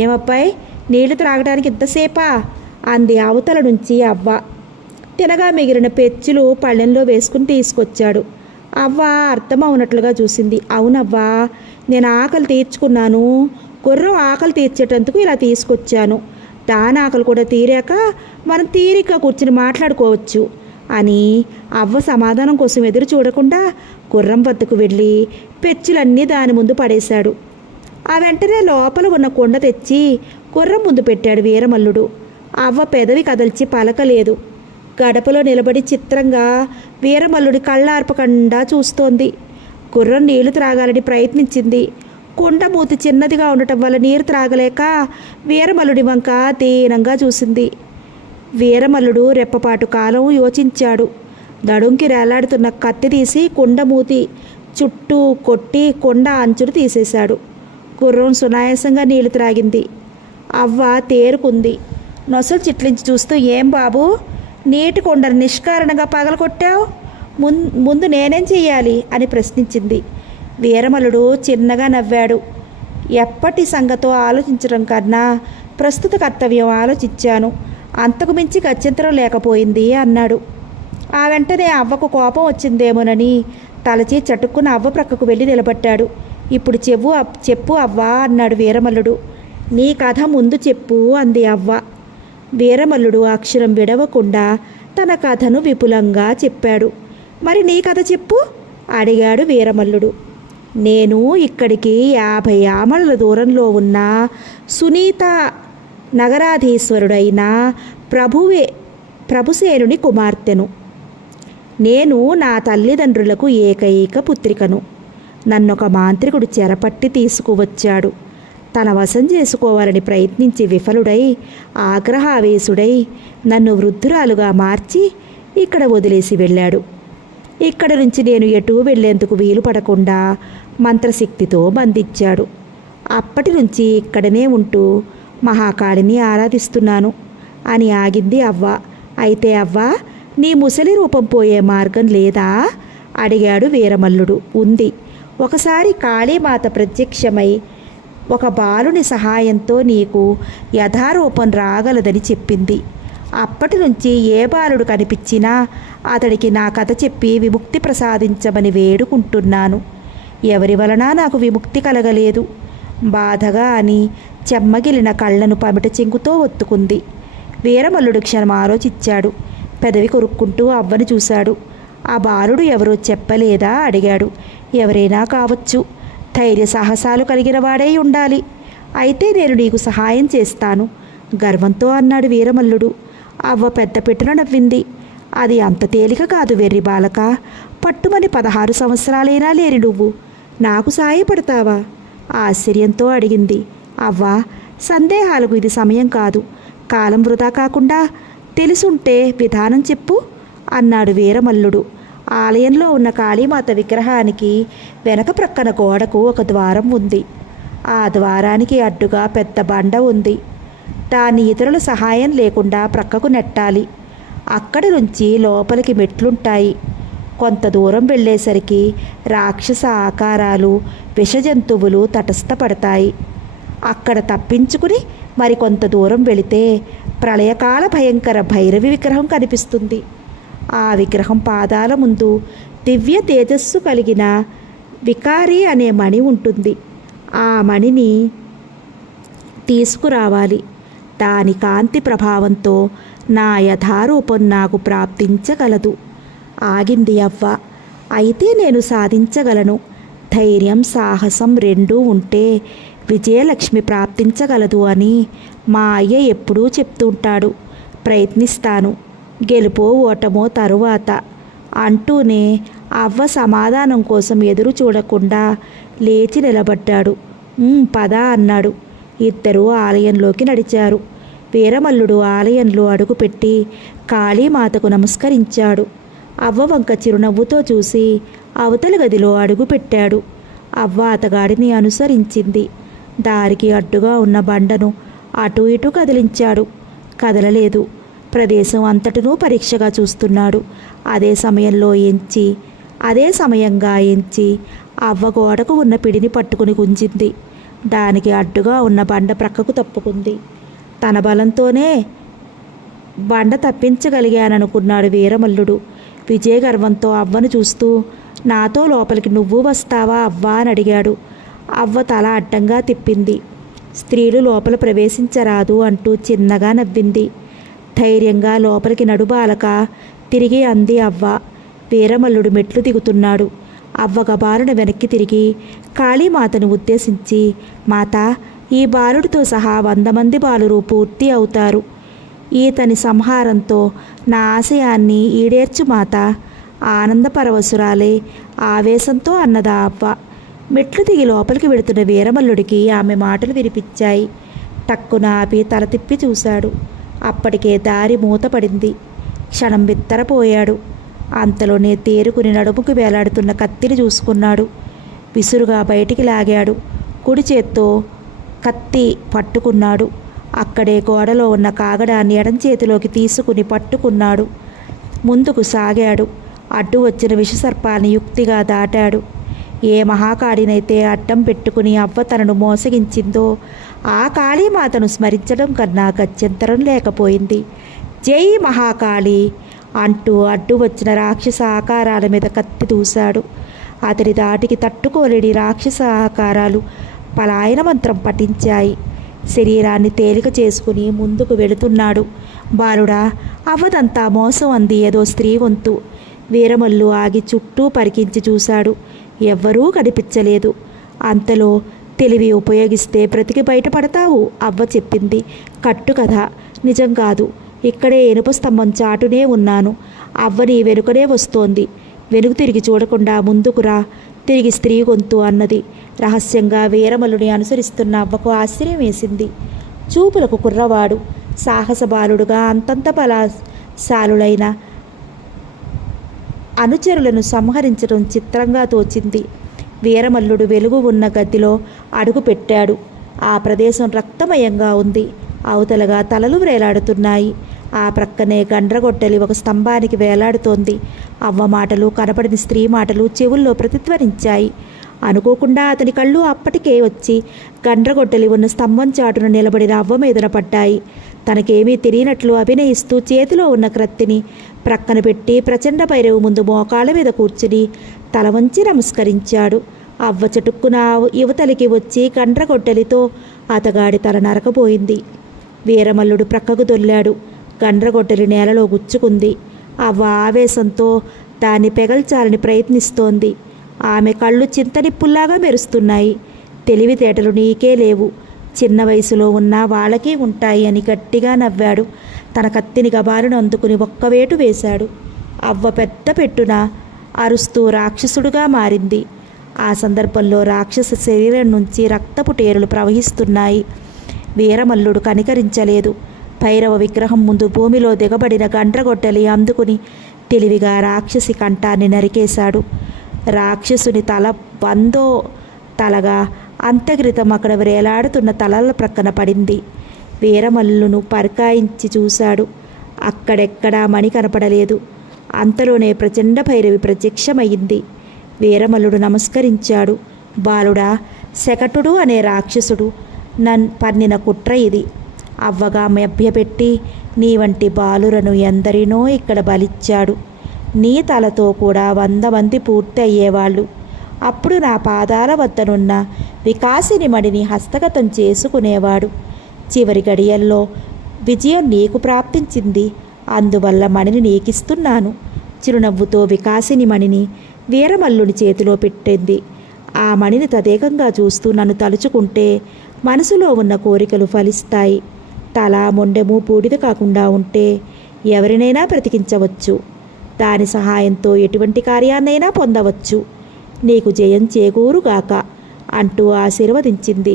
ఏమబ్బాయి, నీళ్లు త్రాగడానికి ఇంతసేపా అంది అవతల నుంచి అవ్వ. తినగా మిగిలిన పెచ్చులు పళ్ళెంలో వేసుకుని తీసుకొచ్చాడు. అవ్వ అర్థమవునట్లుగా చూసింది. అవునవ్వా, నేను ఆకలి తీర్చుకున్నాను. గుర్రం ఆకలి తీర్చేటందుకు ఇలా తీసుకొచ్చాను. దాని ఆకలి కూడా తీరాక మనం తీరిక కూర్చుని మాట్లాడుకోవచ్చు అని అవ్వ సమాధానం కోసం ఎదురు చూడకుండా గుర్రం వద్దకు వెళ్ళి పెచ్చులన్నీ దాని ముందు పడేశాడు. ఆ వెంటనే లోపల ఉన్న కుండ తెచ్చి గుర్రం ముందు పెట్టాడు వీరమల్లుడు. అవ్వ పెదవి కదల్చి పలకలేదు. గడపలో నిలబడి చిత్రంగా వీరమల్లుడి కళ్ళార్పకుండా చూస్తోంది. గుర్రం నీళ్లు త్రాగాలని ప్రయత్నించింది. కుండ మూతి చిన్నదిగా ఉండటం వల్ల నీరు త్రాగలేక వీరమల్లుడి వంక దీనంగా చూసింది. వీరమల్లుడు రెప్పపాటు కాలం యోచించాడు. నడుంకి వేలాడుతున్న కత్తి తీసి కుండ మూతి చుట్టూ కొట్టి కుండ అంచును తీసేశాడు. గుర్రం సునాయాసంగా నీళ్లు త్రాగింది. అవ్వ తేరుకుంది. నొసలు చిట్లించి చూస్తూ, ఏం బాబు, నీటి కుండను నిష్కారణంగా పగలగొట్టావు? ముందు నేనేం చెయ్యాలి అని ప్రశ్నించింది. వీరమల్లుడు చిన్నగా నవ్వాడు. ఎప్పటి సంగతో ఆలోచించడం కన్నా ప్రస్తుత కర్తవ్యం ఆలోచించాను. అంతకు మించి గత్యంతరం లేకపోయింది అన్నాడు. ఆ వెంటనే అవ్వకు కోపం వచ్చిందేమోనని తలచి చటుక్కున అవ్వ ప్రక్కకు వెళ్ళి నిలబడ్డాడు. ఇప్పుడు చెప్పు అవ్వ అన్నాడు వీరమల్లుడు. నీ కథ ముందు చెప్పు అంది అవ్వ. వీరమల్లుడు అక్షరం విడవకుండా తన కథను విపులంగా చెప్పాడు. మరి నీ కథ చెప్పు అడిగాడు వీరమల్లుడు. నేను ఇక్కడికి 50 ఆమడల దూరంలో ఉన్న సునీత నగరాధీశ్వరుడైన ప్రభుసేనుని కుమార్తెను. నేను నా తల్లిదండ్రులకు ఏకైక పుత్రికను. నన్నొక మాంత్రికుడు చెరపట్టి తీసుకువచ్చాడు. తన వశం చేసుకోవాలని ప్రయత్నించి విఫలుడై ఆగ్రహావేశుడై నన్ను వృద్ధురాలుగా మార్చి ఇక్కడ వదిలేసి వెళ్ళాడు. ఇక్కడ నుంచి నేను ఎటూ వెళ్లేందుకు వీలు పడకుండా మంత్రశక్తితో బంధించాడు. అప్పటి నుంచి ఇక్కడనే ఉంటూ మహాకాళిని ఆరాధిస్తున్నాను అని ఆగింది అవ్వ. అయితే అవ్వ, నీ ముసలి రూపం పోయే మార్గం లేదా అడిగాడు వీరమల్లుడు. ఉంది. ఒకసారి కాళీమాత ప్రత్యక్షమై ఒక బాలుని సహాయంతో నీకు యథారూపం రాగలదని చెప్పింది. అప్పటి నుంచి ఏ బాలుడు కనిపించినా అతడికి నా కథ చెప్పి విముక్తి ప్రసాదించమని వేడుకుంటున్నాను. ఎవరి వలన నాకు విముక్తి కలగలేదు. బాధగా అని చెమ్మగిలిన కళ్ళను పమిట చెంగుతో ఒత్తుకుంది. వీరమల్లుడు క్షణం ఆలోచించాడు. పెదవి కొరుక్కుంటూ అవ్వని చూశాడు. ఆ బాలుడు ఎవరో చెప్పలేదా అడిగాడు. ఎవరైనా కావచ్చు. ధైర్య సాహసాలు కలిగిన వాడై ఉండాలి. అయితే నేను నీకు సహాయం చేస్తాను గర్వంతో అన్నాడు వీరమల్లుడు. అవ్వ పెద్ద పెట్టున నవ్వింది. అది అంత తేలిక కాదు వెర్రి బాలక. పట్టుమని 16 సంవత్సరాలైనా లేని నువ్వు నాకు సాయపడతావా ఆశ్చర్యంతో అడిగింది. అవ్వ, సందేహాలకు ఇది సమయం కాదు. కాలం వృధా కాకుండా తెలుసుంటే విధానం చెప్పు అన్నాడు వీరమల్లుడు. ఆలయంలో ఉన్న కాళీమాత విగ్రహానికి వెనక ప్రక్కన గోడకు ఒక ద్వారం ఉంది. ఆ ద్వారానికి అడ్డుగా పెద్ద బండ ఉంది. దాన్ని ఇతరుల సహాయం లేకుండా ప్రక్కకు నెట్టాలి. అక్కడి నుంచి లోపలికి మెట్లుంటాయి. కొంత దూరం వెళ్ళేసరికి రాక్షస ఆకారాలు, విషజంతువులు తటస్థపడతాయి. అక్కడ తప్పించుకుని మరికొంత దూరం వెళితే ప్రళయకాల భయంకర భైరవి విగ్రహం కనిపిస్తుంది. ఆ విగ్రహం పాదాల ముందు దివ్య తేజస్సు కలిగిన వికారి అనే మణి ఉంటుంది. ఆ మణిని తీసుకురావాలి. దాని కాంతి ప్రభావంతో నా యథారూపం నాకు ప్రాప్తించగలదు. ఆగింది అవ్వ. అయితే నేను సాధించగలను. ధైర్యం సాహసం రెండూ ఉంటే విజయలక్ష్మి ప్రాప్తించగలదు అని మా అయ్య ఎప్పుడూ చెప్తుంటాడు. ప్రయత్నిస్తాను. గెలుపో ఓటమో తరువాత అంటూనే అవ్వ సమాధానం కోసం ఎదురు చూడకుండా లేచి నిలబడ్డాడు. పద అన్నాడు. ఇద్దరూ ఆలయంలోకి నడిచారు. వీరమల్లుడు ఆలయంలో అడుగుపెట్టి కాళీమాతకు నమస్కరించాడు. అవ్వ వంక చిరునవ్వుతో చూసి అవతల గదిలో అడుగుపెట్టాడు. అవ్వ అతగాడిని అనుసరించింది. దారికి అడ్డుగా ఉన్న బండను అటు ఇటు కదిలించాడు. కదలలేదు. ప్రదేశం అంతటినూ పరీక్షగా చూస్తున్నాడు. అదే సమయంగా ఎంచి అవ్వ గోడకు ఉన్న పిడిని పట్టుకుని గుంజింది. దానికి అడ్డుగా ఉన్న బండ ప్రక్కకు తప్పుకుంది. తన బలంతోనే బండ తప్పించగలిగాననుకున్నాడు వీరమల్లుడు. విజయగర్వంతో అవ్వను చూస్తూ, నాతో లోపలికి నువ్వు వస్తావా అవ్వా అని అడిగాడు. అవ్వ తల అడ్డంగా తిప్పింది. స్త్రీలు లోపల ప్రవేశించరాదు అంటూ చిన్నగా నవ్వింది. ధైర్యంగా లోపలికి నడుబాలక తిరిగి అంది అవ్వ. వీరమల్లుడు మెట్లు దిగుతున్నాడు. అవ్వ గబారున వెనక్కి తిరిగి కాళీమాతను ఉద్దేశించి, మాత, ఈ బాలుడితో సహా 100 మంది బాలురు పూర్తి అవుతారు. ఈతని సంహారంతో నా ఆశయాన్ని ఈడేర్చు మాత. ఆనందపరవశురాలే ఆవేశంతో అన్నదా అవ్వ. మెట్లు దిగి లోపలికి వెళుతున్న వీరమల్లుడికి ఆమె మాటలు వినిపించాయి. టక్కున ఆపి తల తిప్పి చూశాడు. అప్పటికే దారి మూతపడింది. క్షణం బిత్తరపోయాడు. అంతలోనే తేరుకుని నడుముకు వేలాడుతున్న కత్తిని చూసుకున్నాడు. విసురుగా బయటికి లాగాడు. కుడి చేత్తో కత్తి పట్టుకున్నాడు. అక్కడే గోడలో ఉన్న కాగడాన్ని ఎడం చేతిలోకి తీసుకుని పట్టుకున్నాడు. ముందుకు సాగాడు. అడ్డు వచ్చిన విషసర్పాన్ని యుక్తిగా దాటాడు. ఏ మహాకాళినైతే అడ్డం పెట్టుకుని అవ్వ తనను మోసగించిందో ఆ కాళీమాతను స్మరించడం కన్నా గత్యంతరం లేకపోయింది. జై మహాకాళి అంటూ అడ్డు వచ్చిన రాక్షస ఆకారాల మీద కత్తి దూశాడు. అతడి దాటికి తట్టుకోలేని రాక్షస ఆకారాలు పలాయన మంత్రం పఠించాయి. శరీరాన్ని తేలిక చేసుకుని ముందుకు వెళుతున్నాడు. బాలుడా, అవ్వదంతా మోసం అంది ఏదో స్త్రీ వంతు. వీరమల్లు ఆగి చుట్టూ పరికించి చూశాడు. ఎవ్వరూ కనిపించలేదు. అంతలో తెలివి ఉపయోగిస్తే బ్రతికి బయటపడతావు అవ్వ చెప్పింది. కట్టు కథ, నిజం కాదు. ఇక్కడే ఇనుప స్తంభం చాటునే ఉన్నాను. అవ్వని వెనుకనే వస్తోంది. వెనుక తిరిగి చూడకుండా ముందుకురా. తిరిగి స్త్రీ గొంతు అన్నది. రహస్యంగా వీరమల్లుని అనుసరిస్తున్న అవ్వకు ఆశ్చర్యం వేసింది. చూపులకు కుర్రవాడు, సాహస బాలుడుగా అంతంత బలశాలులైన అనుచరులను సంహరించడం చిత్రంగా తోచింది. వీరమల్లుడు వెలుగు ఉన్న గదిలో అడుగుపెట్టాడు. ఆ ప్రదేశం రక్తమయంగా ఉంది. అవతలగా తలలు వేలాడుతున్నాయి. ఆ ప్రక్కనే గండ్రగొట్టలి ఒక స్తంభానికి వేలాడుతోంది. అవ్వ మాటలు, కనపడిన స్త్రీ మాటలు చెవుల్లో ప్రతిధ్వనించాయి. అనుకోకుండా అతని కళ్ళు అప్పటికే వచ్చి గండ్రగొట్టలి ఉన్న స్తంభం చాటున నిలబడిన అవ్వ మీదన పడ్డాయి. తనకేమీ తెలియనట్లు అభినయిస్తూ చేతిలో ఉన్న క్రత్తిని ప్రక్కన పెట్టి ప్రచండ భైరవు ముందు మోకాళ్ళ మీద కూర్చుని తల వంచి నమస్కరించాడు. అవ్వ చటుక్కున యువతలికి వచ్చి గండ్రగొట్టెలితో అతగాడి తల నరకపోయింది. వీరమల్లుడు ప్రక్కకు దొల్లాడు. గండ్రగొట్టెలి నేలలో గుచ్చుకుంది. అవ్వ ఆవేశంతో దాన్ని పెగల్చాలని ప్రయత్నిస్తోంది. ఆమె కళ్ళు చింతనిప్పుల్లాగా మెరుస్తున్నాయి. తెలివితేటలు నీకే లేవు, చిన్న వయసులో ఉన్నా వాళ్ళకే ఉంటాయి అని గట్టిగా నవ్వాడు. తన కత్తిని గబారును అందుకుని ఒక్కవేటు వేశాడు. అవ్వ పెద్ద పెట్టున అరుస్తూ రాక్షసుడుగా మారింది. ఆ సందర్భంలో రాక్షస శరీరం నుంచి రక్తపు టేరులు ప్రవహిస్తున్నాయి. వీరమల్లుడు కనికరించలేదు. భైరవ విగ్రహం ముందు భూమిలో దిగబడిన గండ్రగొట్టలి అందుకుని తెలివిగా రాక్షసి కంఠాన్ని నరికేశాడు. రాక్షసుని తల బందో తలగా అంత్యకృతం అక్కడ వేలాడుతున్న తలల ప్రక్కన పడింది. వీరమల్లును పరకాయించి చూశాడు. అక్కడెక్కడా మణి కనపడలేదు. అంతలోనే ప్రచండ భైరవి ప్రత్యక్షమయ్యింది. వీరమల్లుడు నమస్కరించాడు. బాలుడా, శకటుడు అనే రాక్షసుడు పన్నిన కుట్ర ఇది. అవ్వగా మభ్యపెట్టి నీ వంటి బాలురను ఎందరినో ఇక్కడ బలిచ్చాడు. నీ తలతో కూడా 100 మంది పూర్తి అయ్యేవాళ్ళు. అప్పుడు నా పాదాల వద్దనున్న వికాసిని మడిని హస్తగతం చేసుకునేవాడు. చివరి గడియల్లో విజయం నీకు ప్రాప్తించింది. అందువల్ల మణిని నీకిస్తున్నాను. చిరునవ్వుతో వికాసిని మణిని వీరమల్లుని చేతిలో పెట్టింది. ఆ మణిని తదేకంగా చూస్తూ నన్ను తలుచుకుంటే మనసులో ఉన్న కోరికలు ఫలిస్తాయి. తల మొండెము బూడిద కాకుండా ఉంటే ఎవరినైనా బ్రతికించవచ్చు. దాని సహాయంతో ఎటువంటి కార్యాన్నైనా పొందవచ్చు. నీకు జయం చేకూరుగాక అంటూ ఆశీర్వదించింది.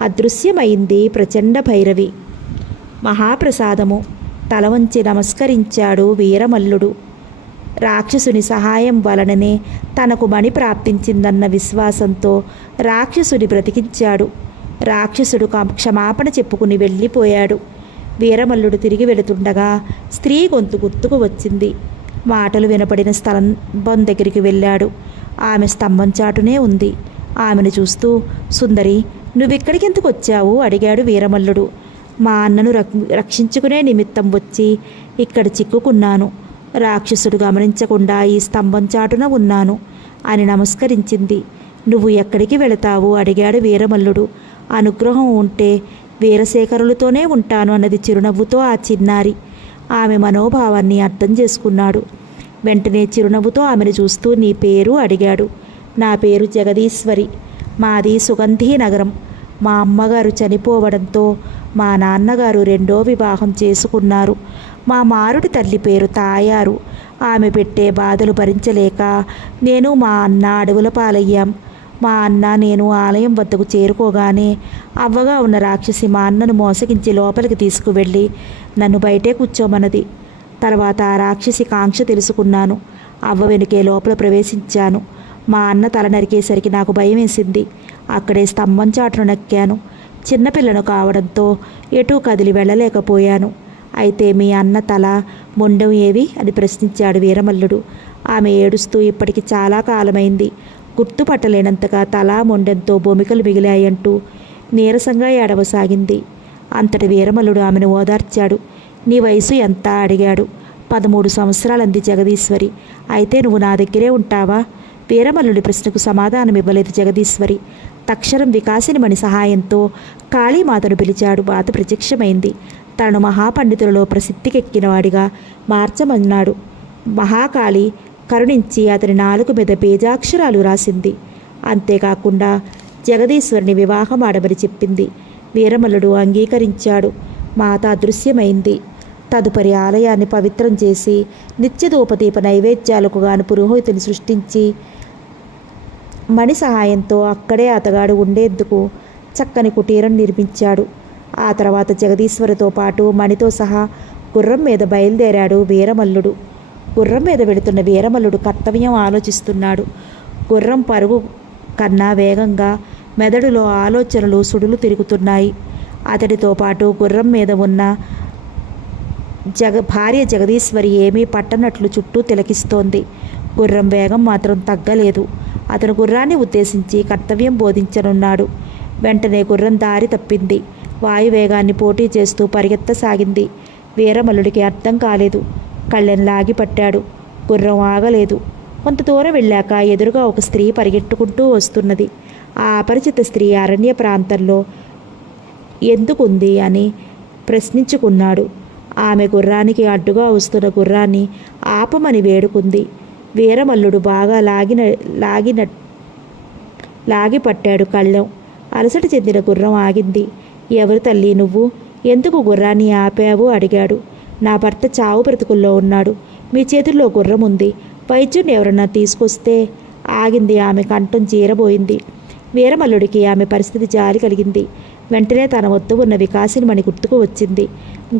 అదృశ్యమైంది ప్రచండ భైరవి. మహాప్రసాదము. తల వంచి నమస్కరించాడు వీరమల్లుడు. రాక్షసుని సహాయం వలననే తనకు మణి ప్రాప్తించిందన్న విశ్వాసంతో రాక్షసుని బ్రతికించాడు. రాక్షసుడు క్షమాపణ చెప్పుకుని వెళ్ళిపోయాడు. వీరమల్లుడు తిరిగి వెళుతుండగా స్త్రీ గొంతు గుర్తుకు వచ్చింది. మాటలు వినపడిన స్తంభం దగ్గరికి వెళ్ళాడు. ఆమె స్తంభం చాటునే ఉంది. ఆమెను చూస్తూ, సుందరి, నువ్వెక్కడికి ఎందుకు వచ్చావు అడిగాడు వీరమల్లుడు. మా అన్నను రక్షించుకునే నిమిత్తం వచ్చి ఇక్కడ చిక్కుకున్నాను. రాక్షసుడు గమనించకుండా ఈ స్తంభం చాటున ఉన్నాను అని నమస్కరించింది. నువ్వు ఎక్కడికి వెళతావు అడిగాడు వీరమల్లుడు. అనుగ్రహం ఉంటే వీరశేఖరులతోనే ఉంటాను అన్నది చిరునవ్వుతో ఆ చిన్నారి. ఆమె మనోభావాన్ని అర్థం చేసుకున్నాడు. వెంటనే చిరునవ్వుతో ఆమెను చూస్తూ నీ పేరు అడిగాడు. నా పేరు జగదీశ్వరి. మాది సుగంధీ నగరం. మా అమ్మగారు చనిపోవడంతో మా నాన్నగారు రెండో వివాహం చేసుకున్నారు. మా మారుడి తల్లి పేరు తాయారు. ఆమె పెట్టే బాధలు భరించలేక నేను మా అన్న అడవుల పాలయ్యాం. మా అన్న నేను ఆలయం వద్దకు చేరుకోగానే అవ్వగా ఉన్న రాక్షసి మా అన్నను మోసగించి లోపలికి తీసుకువెళ్ళి నన్ను బయటే కూర్చోమన్నది. తర్వాత ఆ రాక్షసి కాంక్ష తెలుసుకున్నాను. అవ్వ వెనుకే లోపల ప్రవేశించాను. మా అన్న తల నరికేసరికి నాకు భయం వేసింది. అక్కడే స్తంభం చాటును నక్కాను. చిన్నపిల్లను కావడంతో ఎటూ కదిలి వెళ్ళలేకపోయాను. అయితే మీ అన్న తల మొండెం ఏవి అని ప్రశ్నించాడు వీరమల్లుడు. ఆమె ఏడుస్తూ ఇప్పటికి చాలా కాలమైంది, గుర్తుపట్టలేనంతగా తల మొండెంతో బొమికలు మిగిలాయంటూ నీరసంగా ఏడవసాగింది. అంతటి వీరమల్లుడు ఆమెను ఓదార్చాడు. నీ వయసు ఎంత అడిగాడు. 13 సంవత్సరాలంది జగదీశ్వరి. అయితే నువ్వు నా దగ్గరే ఉంటావా? వీరమల్లుడి ప్రశ్నకు సమాధానం ఇవ్వలేదు జగదీశ్వరి. తక్షణం వికాసిని మణి సహాయంతో కాళీమాతను పిలిచాడు. మాత ప్రత్యక్షమైంది. తనను మహాపండితులలో ప్రసిద్ధికెక్కినవాడిగా మార్చమన్నాడు. మహాకాళి కరుణించి అతని నాలుక మీద బీజాక్షరాలు రాసింది. అంతేకాకుండా జగదీశ్వరిని వివాహం ఆడమని చెప్పింది. వీరమల్లుడు అంగీకరించాడు. మాత అదృశ్యమైంది. తదుపరి ఆలయాన్ని పవిత్రం చేసి నిత్యధూపదీప నైవేద్యాలకు గాను పురోహితుని సృష్టించి మణి సహాయంతో అక్కడే అతగాడు ఉండేందుకు చక్కని కుటీరం నిర్మించాడు. ఆ తర్వాత జగదీశ్వరితో పాటు మణితో సహా గుర్రం మీద బయలుదేరాడు వీరమల్లుడు. గుర్రం మీద వెళుతున్న వీరమల్లుడు కర్తవ్యం ఆలోచిస్తున్నాడు. గుర్రం పరుగు కన్నా వేగంగా మెదడులో ఆలోచనలు సుడులు తిరుగుతున్నాయి. అతడితో పాటు గుర్రం మీద ఉన్న భార్య జగదీశ్వరి ఏమీ పట్టనట్లు చుట్టూ తిలకిస్తోంది. గుర్రం వేగం మాత్రం తగ్గలేదు. అతను గుర్రాన్ని ఉద్దేశించి కర్తవ్యం బోధించనున్నాడు. వెంటనే గుర్రం దారి తప్పింది. వాయువేగాన్ని పోటీ చేస్తూ పరిగెత్తసాగింది. వీరమల్లుడికి అర్థం కాలేదు. కళ్ళెం లాగి పట్టాడు. గుర్రం ఆగలేదు. కొంత దూరం వెళ్ళాక ఎదురుగా ఒక స్త్రీ పరిగెట్టుకుంటూ వస్తున్నది. ఆ అపరిచిత స్త్రీ అరణ్య ప్రాంతంలో ఎందుకుంది అని ప్రశ్నించుకున్నాడు. ఆమె గుర్రానికి అడ్డుగా వస్తున్న గుర్రాన్ని ఆపమని వేడుకుంది. వీరమల్లుడు బాగా లాగి పట్టాడు కళ్ళెం. అలసట చెందిన గుర్రం ఆగింది. ఎవరు తల్లి నువ్వు? ఎందుకు గుర్రాన్ని ఆపావు అడిగాడు. నా భర్త చావు బ్రతుకుల్లో ఉన్నాడు. మీ చేతుల్లో గుర్రం ఉంది. వైద్యుని ఎవరన్నా తీసుకొస్తే ఆగింది. ఆమె కంఠం చీరబోయింది. వీరమల్లుడికి ఆమె పరిస్థితి జాలి కలిగింది. వెంటనే తన వద్ద ఉన్న వికాసిని మణి గుర్తుకు వచ్చింది.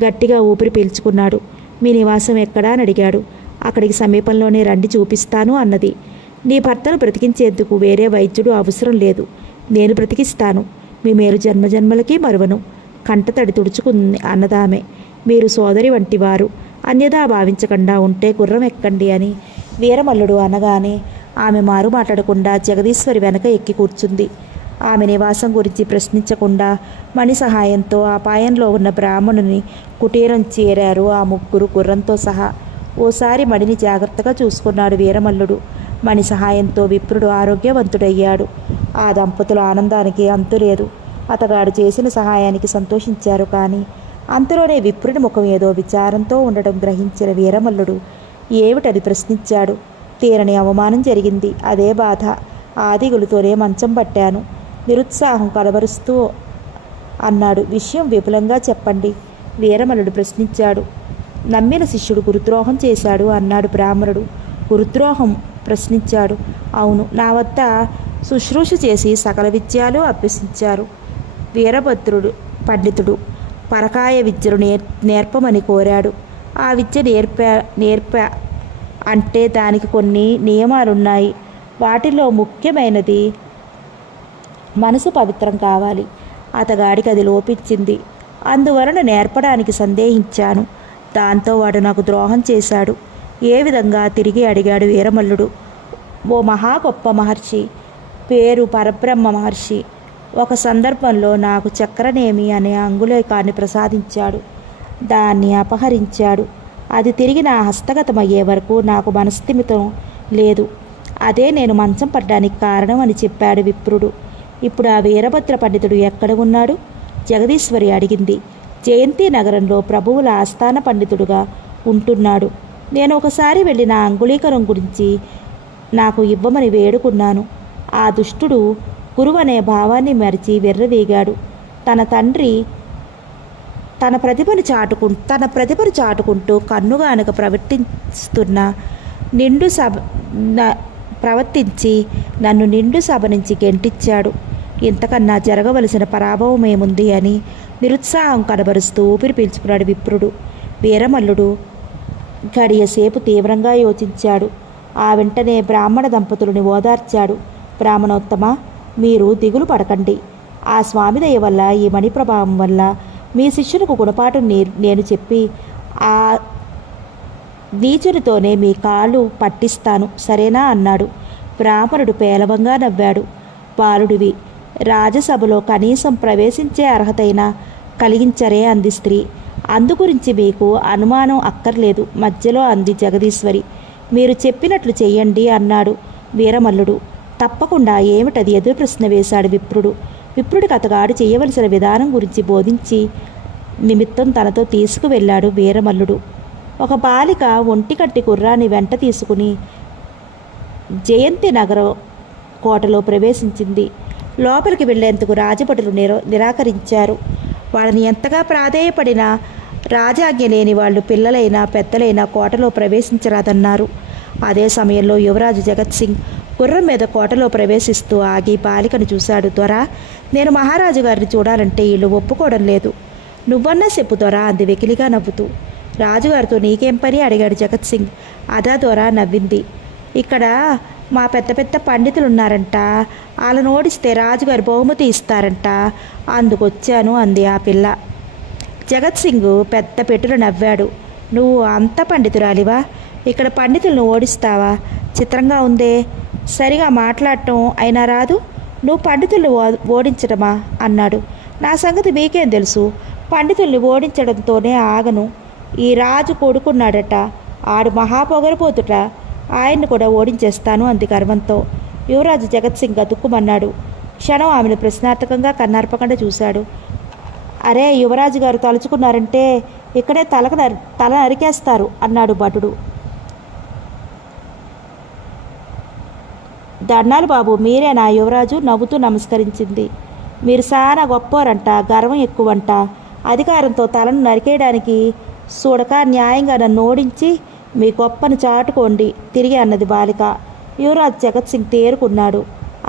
గట్టిగా ఊపిరి పీల్చుకున్నాడు. మీ నివాసం ఎక్కడా అని అడిగాడు. అక్కడికి సమీపంలోనే రండి చూపిస్తాను అన్నది. నీ భర్తను బ్రతికించేందుకు వేరే వైద్యుడు అవసరం లేదు. నేను బ్రతికిస్తాను. మీ మేలు జన్మజన్మలకి మరువను. కంటతడి తుడుచుకుంది అన్నదామె. మీరు సోదరి వంటి వారు. అన్యదా భావించకుండా ఉంటే గుర్రం ఎక్కండి అని వీరమల్లుడు అనగానే ఆమె మారు మాట్లాడకుండా జగదీశ్వరి వెనక ఎక్కి కూర్చుంది. ఆమె నివాసం గురించి ప్రశ్నించకుండా మణి సహాయంతో అపాయంలో ఉన్న బ్రాహ్మణుని కుటీరం చేరారు ఆ ముగ్గురు గుర్రంతో సహా. ఓసారి మణిని జాగ్రత్తగా చూసుకున్నాడు వీరమల్లుడు. మణి సహాయంతో విప్రుడు ఆరోగ్యవంతుడయ్యాడు. ఆ దంపతుల ఆనందానికి అంతులేదు. అతగాడు చేసిన సహాయానికి సంతోషించారు. కానీ అంతలోనే విప్రుడి ముఖం ఏదో విచారంతో ఉండడం గ్రహించిన వీరమల్లుడు ఏమిటని ప్రశ్నించాడు. తీరని అవమానం జరిగింది, అదే బాధ. ఆ దిగులుతోనే మంచం పట్టాను నిరుత్సాహం కలబరుస్తూ అన్నాడు. విషయం విపులంగా చెప్పండి వీరమల్లుడు ప్రశ్నించాడు. నమ్మిన శిష్యుడు గురుద్రోహం చేశాడు అన్నాడు బ్రాహ్మణుడు. గురుద్రోహం ప్రశ్నించాడు. అవును, నా వద్ద శుశ్రూష చేసి సకల విద్యలు అభ్యసించారు. వీరభద్రుడు పండితుడు పరకాయ విద్యను నేర్పమని కోరాడు. ఆ విద్య నేర్ప అంటే దానికి కొన్ని నియమాలున్నాయి. వాటిలో ముఖ్యమైనది మనసు పవిత్రం కావాలి. అతగాడికి అది లోపించింది. అందువలన నేర్పడానికి సందేహించాను. దాంతో వాడు నాకు ద్రోహం చేశాడు. ఏ విధంగా తిరిగి అడిగాడు వీరమల్లుడు. ఓ మహా గొప్ప మహర్షి, పేరు పరబ్రహ్మ మహర్షి, ఒక సందర్భంలో నాకు చక్రనేమి అనే అంగుళీకాన్ని ప్రసాదించాడు. దాన్ని అపహరించాడు. అది తిరిగి నా హస్తగతమయ్యే వరకు నాకు మనస్థిమితం లేదు. అదే నేను మంచం పడ్డానికి కారణం అని చెప్పాడు విప్రుడు. ఇప్పుడు ఆ వీరభద్ర పండితుడు ఎక్కడ ఉన్నాడు? జగదీశ్వరి అడిగింది. జయంతి నగరంలో ప్రభువుల ఆస్థాన పండితుడుగా ఉంటున్నాడు. నేను ఒకసారి వెళ్ళి నా అంగుళీకరం గురించి నాకు ఇవ్వమని వేడుకున్నాను. ఆ దుష్టుడు గురువు అనే భావాన్ని మరిచి వెర్రవీగాడు. తన తండ్రి తన ప్రతిభను చాటుకుంటూ కన్నుగానుక ప్రవర్తించి నన్ను నిండు సభ నుంచి గెంటిచ్చాడు. ఇంతకన్నా జరగవలసిన పరాభవం ఏముంది అని నిరుత్సాహం కనబరుస్తూ ఊపిరి పీల్చుకున్నాడు విప్రుడు. వీరమల్లుడు గడియసేపు తీవ్రంగా యోచించాడు. ఆ వెంటనే బ్రాహ్మణ దంపతులని ఓదార్చాడు. బ్రాహ్మణోత్తమ, మీరు దిగులు పడకండి. ఆ స్వామి దయ వల్ల, ఈ మణి ప్రభావం వల్ల మీ శిష్యునికి గుణపాఠం నేను చెప్పి ఆ నీచునితోనే మీ కాళ్ళు పట్టిస్తాను, సరేనా అన్నాడు. బ్రాహ్మణుడు పేలవంగా నవ్వాడు. బాలుడివి, రాజసభలో కనీసం ప్రవేశించే అర్హతైనా కలిగించరే అంది స్త్రీ. అందుగురించి మీకు అనుమానం అక్కర్లేదు, మధ్యలో అంది జగదీశ్వరి. మీరు చెప్పినట్లు చెయ్యండి అన్నాడు వీరమల్లుడు. తప్పకుండా, ఏమిటది? ఎదురు ప్రశ్న వేశాడు విప్రుడు. విప్రుడికి అతగాడు చేయవలసిన విధానం గురించి బోధించి నిమిత్తం తనతో తీసుకువెళ్ళాడు వీరమల్లుడు. ఒక బాలిక ఒంటికట్టి కుర్రాన్ని వెంట తీసుకుని జయంతి నగర కోటలో ప్రవేశించింది. లోపలికి వెళ్లేందుకు రాజభటులు నిరాకరించారు. వాళ్ళని ఎంతగా ప్రాధేయపడినా రాజాజ్ఞ లేని వాళ్ళు పిల్లలైనా పెద్దలైనా కోటలో ప్రవేశించరాదన్నారు. అదే సమయంలో యువరాజు జగత్ సింగ్ గుర్రం మీద కోటలో ప్రవేశిస్తూ ఆగి బాలికను చూశాడు. దొరా, నేను మహారాజు గారిని చూడాలంటే వీళ్ళు ఒప్పుకోవడం లేదు. నువ్వన్నా చెప్పు దొరా అంది వెకిలిగా నవ్వుతూ. రాజుగారితో నీకేం పని అడిగాడు జగత్ సింగ్. అదా దొరా నవ్వింది. ఇక్కడ మా పెద్ద పెద్ద పండితులు ఉన్నారంట, వాళ్ళని ఓడిస్తే రాజుగారు బహుమతి ఇస్తారంట, అందుకొచ్చాను అంది ఆ పిల్ల. జగత్ సింగ్ పెద్ద పెట్టులు నవ్వాడు. నువ్వు అంత పండితురాలివా? ఇక్కడ పండితులను ఓడిస్తావా? చిత్రంగా ఉందే. సరిగా మాట్లాడటం అయినా రాదు. నువ్వు పండితులను ఓడించడమా అన్నాడు. నా సంగతి మీకేం తెలుసు? పండితుల్ని ఓడించడంతోనే ఆగను. ఈ రాజు కొడుకున్నాడట, ఆడు మహాపొగరపోతుట, ఆయన్ని కూడా ఓడించేస్తాను అంది గర్వంతో. యువరాజు జగత్ సింగ్ గతుక్కుమన్నాడు. క్షణం ఆమెను ప్రశ్నార్థకంగా కన్నార్పకుండా చూశాడు. అరే, యువరాజు గారు తలుచుకున్నారంటే ఇక్కడే తల నరికేస్తారు అన్నాడు భటుడు. దండాలు బాబు, మీరేనా యువరాజు? నవ్వుతూ నమస్కరించింది. మీరు చాలా గొప్పవారంట, గర్వం ఎక్కువంట, అధికారంతో తలను నరికేయడానికి చూడక న్యాయంగా నన్ను ఓడించి మీ గొప్పను చాటుకోండి తిరిగి అన్నది బాలిక. యువరాజ్ జగత్ సింగ్ తేరుకున్నాడు.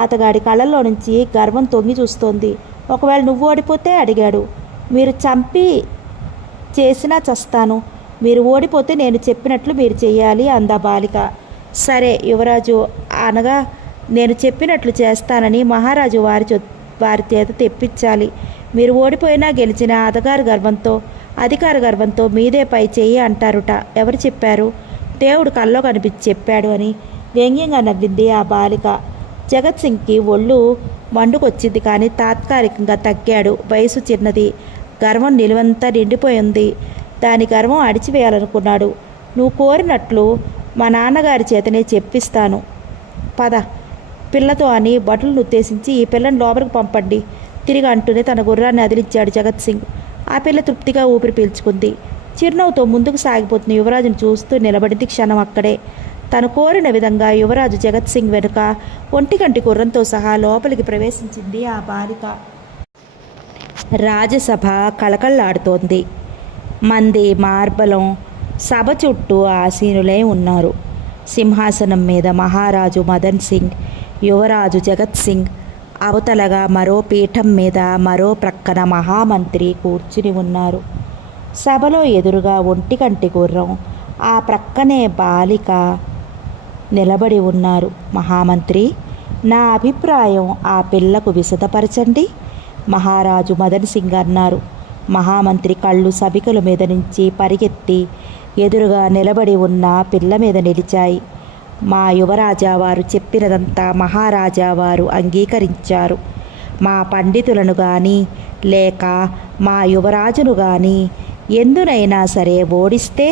అతగాడి కళ్ళల్లో నుంచి గర్వం తొంగి చూస్తోంది. ఒకవేళ నువ్వు ఓడిపోతే అడిగాడు. మీరు చంపి చేసినా చస్తాను, మీరు ఓడిపోతే నేను చెప్పినట్లు మీరు చెయ్యాలి అందా బాలిక. సరే యువరాజు అనగా నేను చెప్పినట్లు చేస్తానని మహారాజు వారి చేత తెప్పించాలి. మీరు ఓడిపోయినా గెలిచిన అధికార గర్వంతో మీదే పై చెయ్యి అంటారుట. ఎవరు చెప్పారు? దేవుడు కల్లో కనిపించి చెప్పాడు అని వ్యంగ్యంగా నవ్వింది ఆ బాలిక. జగత్ సింగ్కి ఒళ్ళు మండుకొచ్చింది, కానీ తాత్కాలికంగా తగ్గాడు. వయసు చిన్నది, గర్వం నిలువంతా నిండిపోయింది. దాని గర్వం అడిచివేయాలనుకున్నాడు. నువ్వు కోరినట్లు మా నాన్నగారి చేతనే చెప్పిస్తాను, పద పిల్లతో అని భటులను ఉద్దేశించి ఈ పిల్లని లోపలికి పంపండి తిరిగి అంటూనే తన గుర్రాన్ని అదిలించాడు జగత్ సింగ్. ఆ పిల్ల తృప్తిగా ఊపిరి పీల్చుకుంది. చిరునవ్వుతో ముందుకు సాగిపోతున్న యువరాజును చూస్తూ నిలబడింది క్షణం అక్కడే. తను కోరిన విధంగా యువరాజు జగత్ సింగ్ వెనుక ఒంటికంటి గుర్రంతో సహా లోపలికి ప్రవేశించింది ఆ బాలిక. రాజసభ కళకళలాడుతోంది. మంది మార్బలం సభ చుట్టూ ఆసీనులై ఉన్నారు. సింహాసనం మీద మహారాజు మదన్ సింగ్, యువరాజు జగత్ సింగ్, అవతలగా మరో పీఠం మీద మరో ప్రక్కన మహామంత్రి కూర్చుని ఉన్నారు. సభలో ఎదురుగా ఒంటికంటి గుర్రం, ఆ ప్రక్కనే బాలిక నిలబడి ఉన్నారు. మహామంత్రి, నా అభిప్రాయం ఆ పిల్లకు విశదపరచండి, మహారాజు మదన్ సింగ్ అన్నారు. మహామంత్రి కళ్ళు సభికుల మీద నుంచి పరిగెత్తి ఎదురుగా నిలబడి ఉన్న పిల్ల మీద నిలిచాయి. మా యువరాజా వారు చెప్పినదంతా మహారాజా వారు అంగీకరించారు. మా పండితులను కానీ లేక మా యువరాజును కానీ ఎందునైనా సరే ఓడిస్తే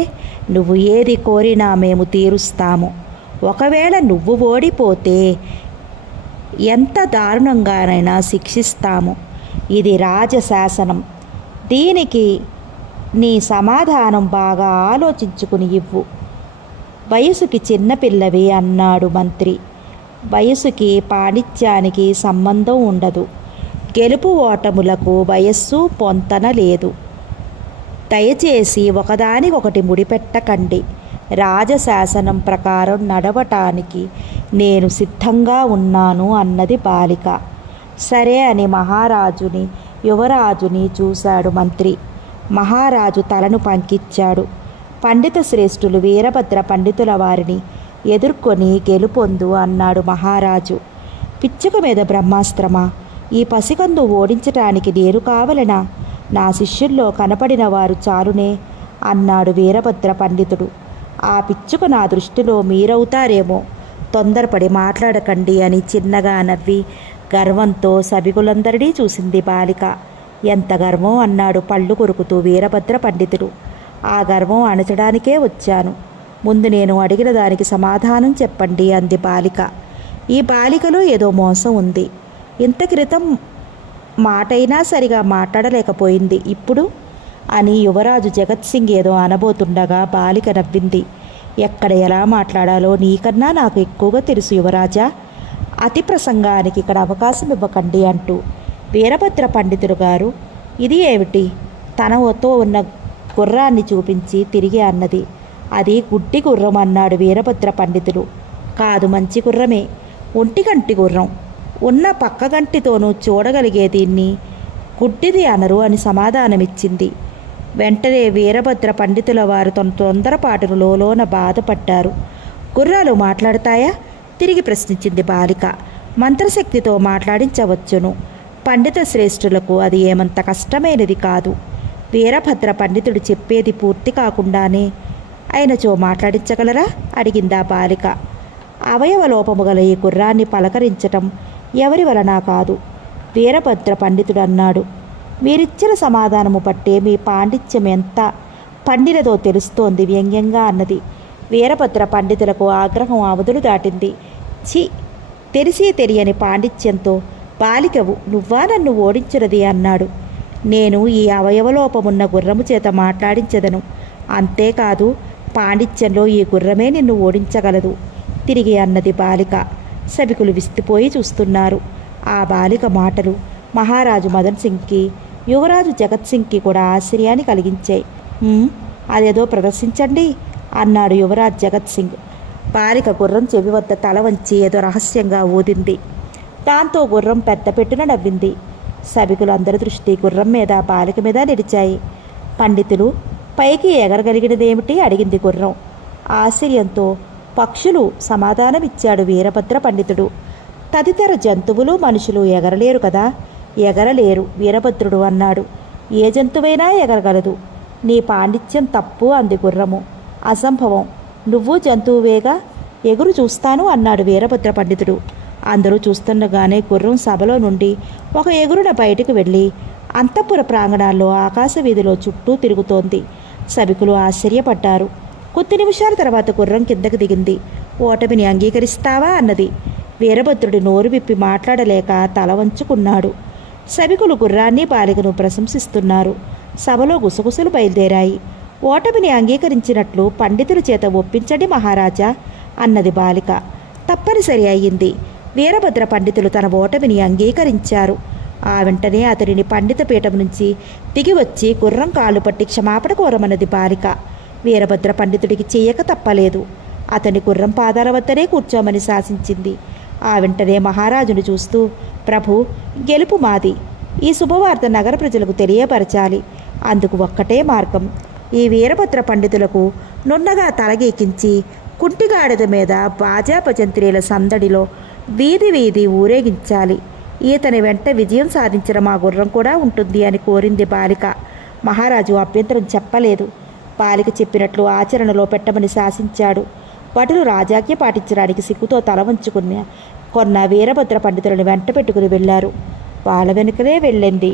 నువ్వు ఏది కోరినా మేము తీరుస్తాము. ఒకవేళ నువ్వు ఓడిపోతే ఎంత దారుణంగానైనా శిక్షిస్తాము. ఇది రాజశాసనం. దీనికి నీ సమాధానం బాగా ఆలోచించుకుని ఇవ్వు. వయసుకి చిన్నపిల్లవి అన్నాడు మంత్రి. వయసుకి పాండిత్యానికి సంబంధం ఉండదు. గెలుపు ఓటములకు వయస్సు పొంతన లేదు. దయచేసి ఒకదానికొకటి ముడిపెట్టకండి. రాజశాసనం ప్రకారం నడవటానికి నేను సిద్ధంగా ఉన్నాను అన్నది బాలిక. సరే అని మహారాజుని యువరాజుని చూశాడు మంత్రి. మహారాజు తలను పంకిచ్చాడు. పండిత శ్రేష్ఠులు వీరభద్ర పండితుల వారిని ఎదుర్కొని గెలుపొందు అన్నాడు మహారాజు. పిచ్చుక మీద బ్రహ్మాస్త్రమా? ఈ పసికందు ఓడించటానికి నేను కావలనా? నా శిష్యుల్లో కనపడిన వారు చాలునే అన్నాడు వీరభద్ర పండితుడు. ఆ పిచ్చుక నా దృష్టిలో మీరవుతారేమో, తొందరపడి మాట్లాడకండి అని చిన్నగా నవ్వి గర్వంతో సభికులందరినీ చూసింది బాలిక. ఎంత గర్వం అన్నాడు పళ్ళు కొరుకుతూ వీరభద్ర పండితుడు. ఆ గర్వం అణచడానికే వచ్చాను. ముందు నేను అడిగిన దానికి సమాధానం చెప్పండి అంది బాలిక. ఈ బాలికలో ఏదో మోసం ఉంది. ఇంత క్రితం మాటైనా సరిగా మాట్లాడలేకపోయింది, ఇప్పుడు అని యువరాజు జగత్ సింగ్ ఏదో అనబోతుండగా బాలిక నవ్వింది. ఎక్కడ ఎలా మాట్లాడాలో నీకన్నా నాకు ఎక్కువగా తెలుసు యువరాజా. అతి ప్రసంగానికి ఇక్కడ అవకాశం ఇవ్వకండి అంటూ వీరభద్ర పండితుడు గారు, ఇది ఏమిటి? తనతో ఉన్న గుర్రాన్ని చూపించి తిరిగి అన్నది. అది గుడ్డి గుర్రం అన్నాడు వీరభద్ర పండితుడు. కాదు, మంచి గుర్రమే, ఒంటికంటి గుర్రం. ఉన్న పక్కగంటితోనూ చూడగలిగే దీన్ని గుడ్డిది అనరు అని సమాధానమిచ్చింది. వెంటనే వీరభద్ర పండితుల వారు తన తొందరపాటును లోన బాధపడ్డారు. గుర్రాలు మాట్లాడతాయా? తిరిగి ప్రశ్నించింది బాలిక. మంత్రశక్తితో మాట్లాడించవచ్చును. పండిత శ్రేష్ఠులకు అది ఏమంత కష్టమైనది కాదు. వీరభద్ర పండితుడు చెప్పేది పూర్తి కాకుండానే ఆయనచో మాట్లాడించగలరా అడిగిందా బాలిక. అవయవలోపము గల ఈ గుర్రాన్ని పలకరించటం ఎవరి వలన కాదు, వీరభద్ర పండితుడు అన్నాడు. మీరిచ్చిన సమాధానము బట్టే మీ పాండిత్యం ఎంత పండినదో తెలుస్తోంది వ్యంగ్యంగా అన్నది. వీరభద్ర పండితులకు ఆగ్రహం అవధులు దాటింది. ఛీ, తెలిసి తెలియని పాండిత్యంతో బాలికవు నువ్వా నన్ను ఓడించినది అన్నాడు. నేను ఈ అవయవలోపమున్న గుర్రము చేత మాట్లాడించదను. అంతేకాదు, పాండిత్యంలో ఈ గుర్రమే నిన్ను ఓడించగలదు తిరిగి అన్నది బాలిక. సభికులు విస్తుపోయి చూస్తున్నారు. ఆ బాలిక మాటలు మహారాజు మదన్ సింగ్కి, యువరాజు జగత్ సింగ్కి కూడా ఆశ్చర్యాన్ని కలిగించాయి. అదేదో ప్రదర్శించండి అన్నాడు యువరాజ్ జగత్ సింగ్. బాలిక గుర్రం చెవి వద్ద తల వంచి ఏదో రహస్యంగా ఊదింది. దాంతో గుర్రం పెద్ద పెట్టున నవ్వింది. సభికులందరి దృష్టి గుర్రం మీద బాలిక మీద నిలిచాయి. పండితులు, పైకి ఎగరగలిగినదేమిటి అడిగింది గుర్రం. ఆశ్చర్యంతో పక్షులు సమాధానమిచ్చాడు వీరభద్ర పండితుడు. తదితర జంతువులు మనుషులు ఎగరలేరు కదా? ఎగరలేరు వీరభద్రుడు అన్నాడు. ఏ జంతువైనా ఎగరగలదు. నీ పాండిత్యం తప్పు అంది గుర్రము. అసంభవం, నువ్వు జంతువువేగా, ఎగురు చూస్తాను అన్నాడు వీరభద్ర పండితుడు. అందరూ చూస్తుండగానే గుర్రం సభలో నుండి ఒక ఎగురున బయటకు వెళ్ళి అంతఃపుర ప్రాంగణాల్లో ఆకాశ వీధిలో చుట్టూ తిరుగుతోంది. సభికులు ఆశ్చర్యపడ్డారు. కొద్ది నిమిషాల తర్వాత గుర్రం కిందకు దిగింది. ఓటమిని అంగీకరిస్తావా అన్నది. వీరభద్రుడి నోరు విప్పి మాట్లాడలేక తల వంచుకున్నాడు. సభికులు గుర్రాన్ని బాలికను ప్రశంసిస్తున్నారు. సభలో గుసగుసలు బయలుదేరాయి. ఓటమిని అంగీకరించినట్లు పండితుల చేత ఒప్పించండి మహారాజా అన్నది బాలిక. తప్పనిసరి అయ్యింది. వీరభద్ర పండితులు తన ఓటమిని అంగీకరించారు. ఆ వెంటనే అతడిని పండిత పీఠం నుంచి దిగివచ్చి గుర్రం కాళ్ళు పట్టి క్షమాపణ కోరమన్నది బాలిక. వీరభద్ర పండితుడికి చేయక తప్పలేదు. అతని గుర్రం పాదాల వద్దనే కూర్చోమని శాసించింది. ఆ వెంటనే మహారాజును చూస్తూ, ప్రభు, గెలుపు మాది. ఈ శుభవార్త నగర ప్రజలకు తెలియపరచాలి. అందుకు ఒక్కటే మార్గం. ఈ వీరభద్ర పండితులకు నున్నగా తలగెక్కించి కుంటిగాడిద మీద బాజా భజంత్రీల సందడిలో వీధి వీధి ఊరేగించాలి. ఈతని వెంట విజయం సాధించిన మా గుర్రం కూడా ఉంటుంది అని కోరింది బాలిక. మహారాజు అభ్యంతరం చెప్పలేదు. బాలిక చెప్పినట్లు ఆచరణలో పెట్టమని శాసించాడు. భటులు రాజాజ్ఞ పాటించడానికి సిగ్గుతో తల వంచుకున్న కొన్న వీరభద్ర పండితులను వెంట పెట్టుకుని వెళ్ళారు. వాళ్ళ వెనుకనే వెళ్ళింది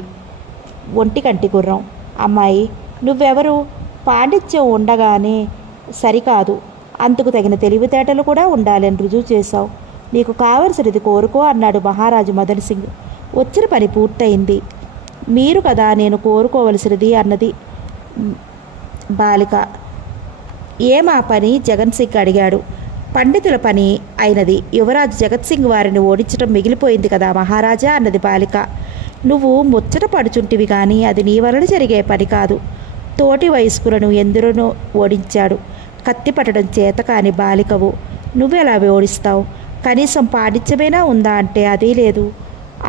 ఒంటికంటి గుర్రం. అమ్మాయి, నువ్వెవరు? పాండిత్యం ఉండగానే సరికాదు, అందుకు తగిన తెలివితేటలు కూడా ఉండాలని రుజువు చేశావు. నీకు కావలసినది కోరుకో అన్నాడు మహారాజు మదన్ సింగ్. వచ్చిన పని పూర్తయింది. మీరు కదా నేను కోరుకోవలసినది అన్నది బాలిక. ఏమా పని? జగన్ సింగ్ అడిగాడు. పండితుల పని అయినది. యువరాజు జగత్ సింగ్ వారిని ఓడించడం మిగిలిపోయింది కదా మహారాజా అన్నది బాలిక. నువ్వు ముచ్చట పడుచుంటివి కానీ అది నీ వలన జరిగే పని కాదు. తోటి వయస్కులను ఎందరో ఓడించాడు. కత్తి పట్టడం చేత కాని బాలికవు. నువ్వెలా ఓడిస్తావు? కనీసం పాండిత్యమైనా ఉందా అంటే అదీ లేదు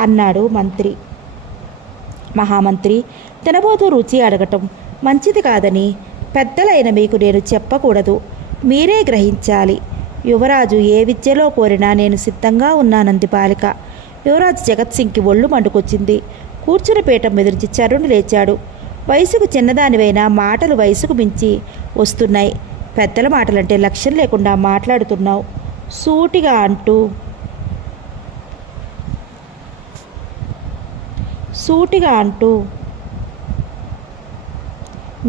అన్నాడు మంత్రి. మహామంత్రి తినబోతూ రుచి అడగటం మంచిది కాదని పెద్దలైన మీకు నేను చెప్పకూడదు. మీరే గ్రహించాలి. యువరాజు ఏ విద్యలో కోరినా నేను సిద్ధంగా ఉన్నానంది బాలిక. యువరాజు జగత్ సింగ్కి ఒళ్ళు మండుకొచ్చింది. కూర్చుని పీఠం మీద నుంచి చరుణ్ లేచాడు. వయసుకు చిన్నదానివైనా మాటలు వయసుకు మించి వస్తున్నాయి. పెద్దల మాటలంటే లక్ష్యం లేకుండా మాట్లాడుతున్నావు. సూటిగా అంటూ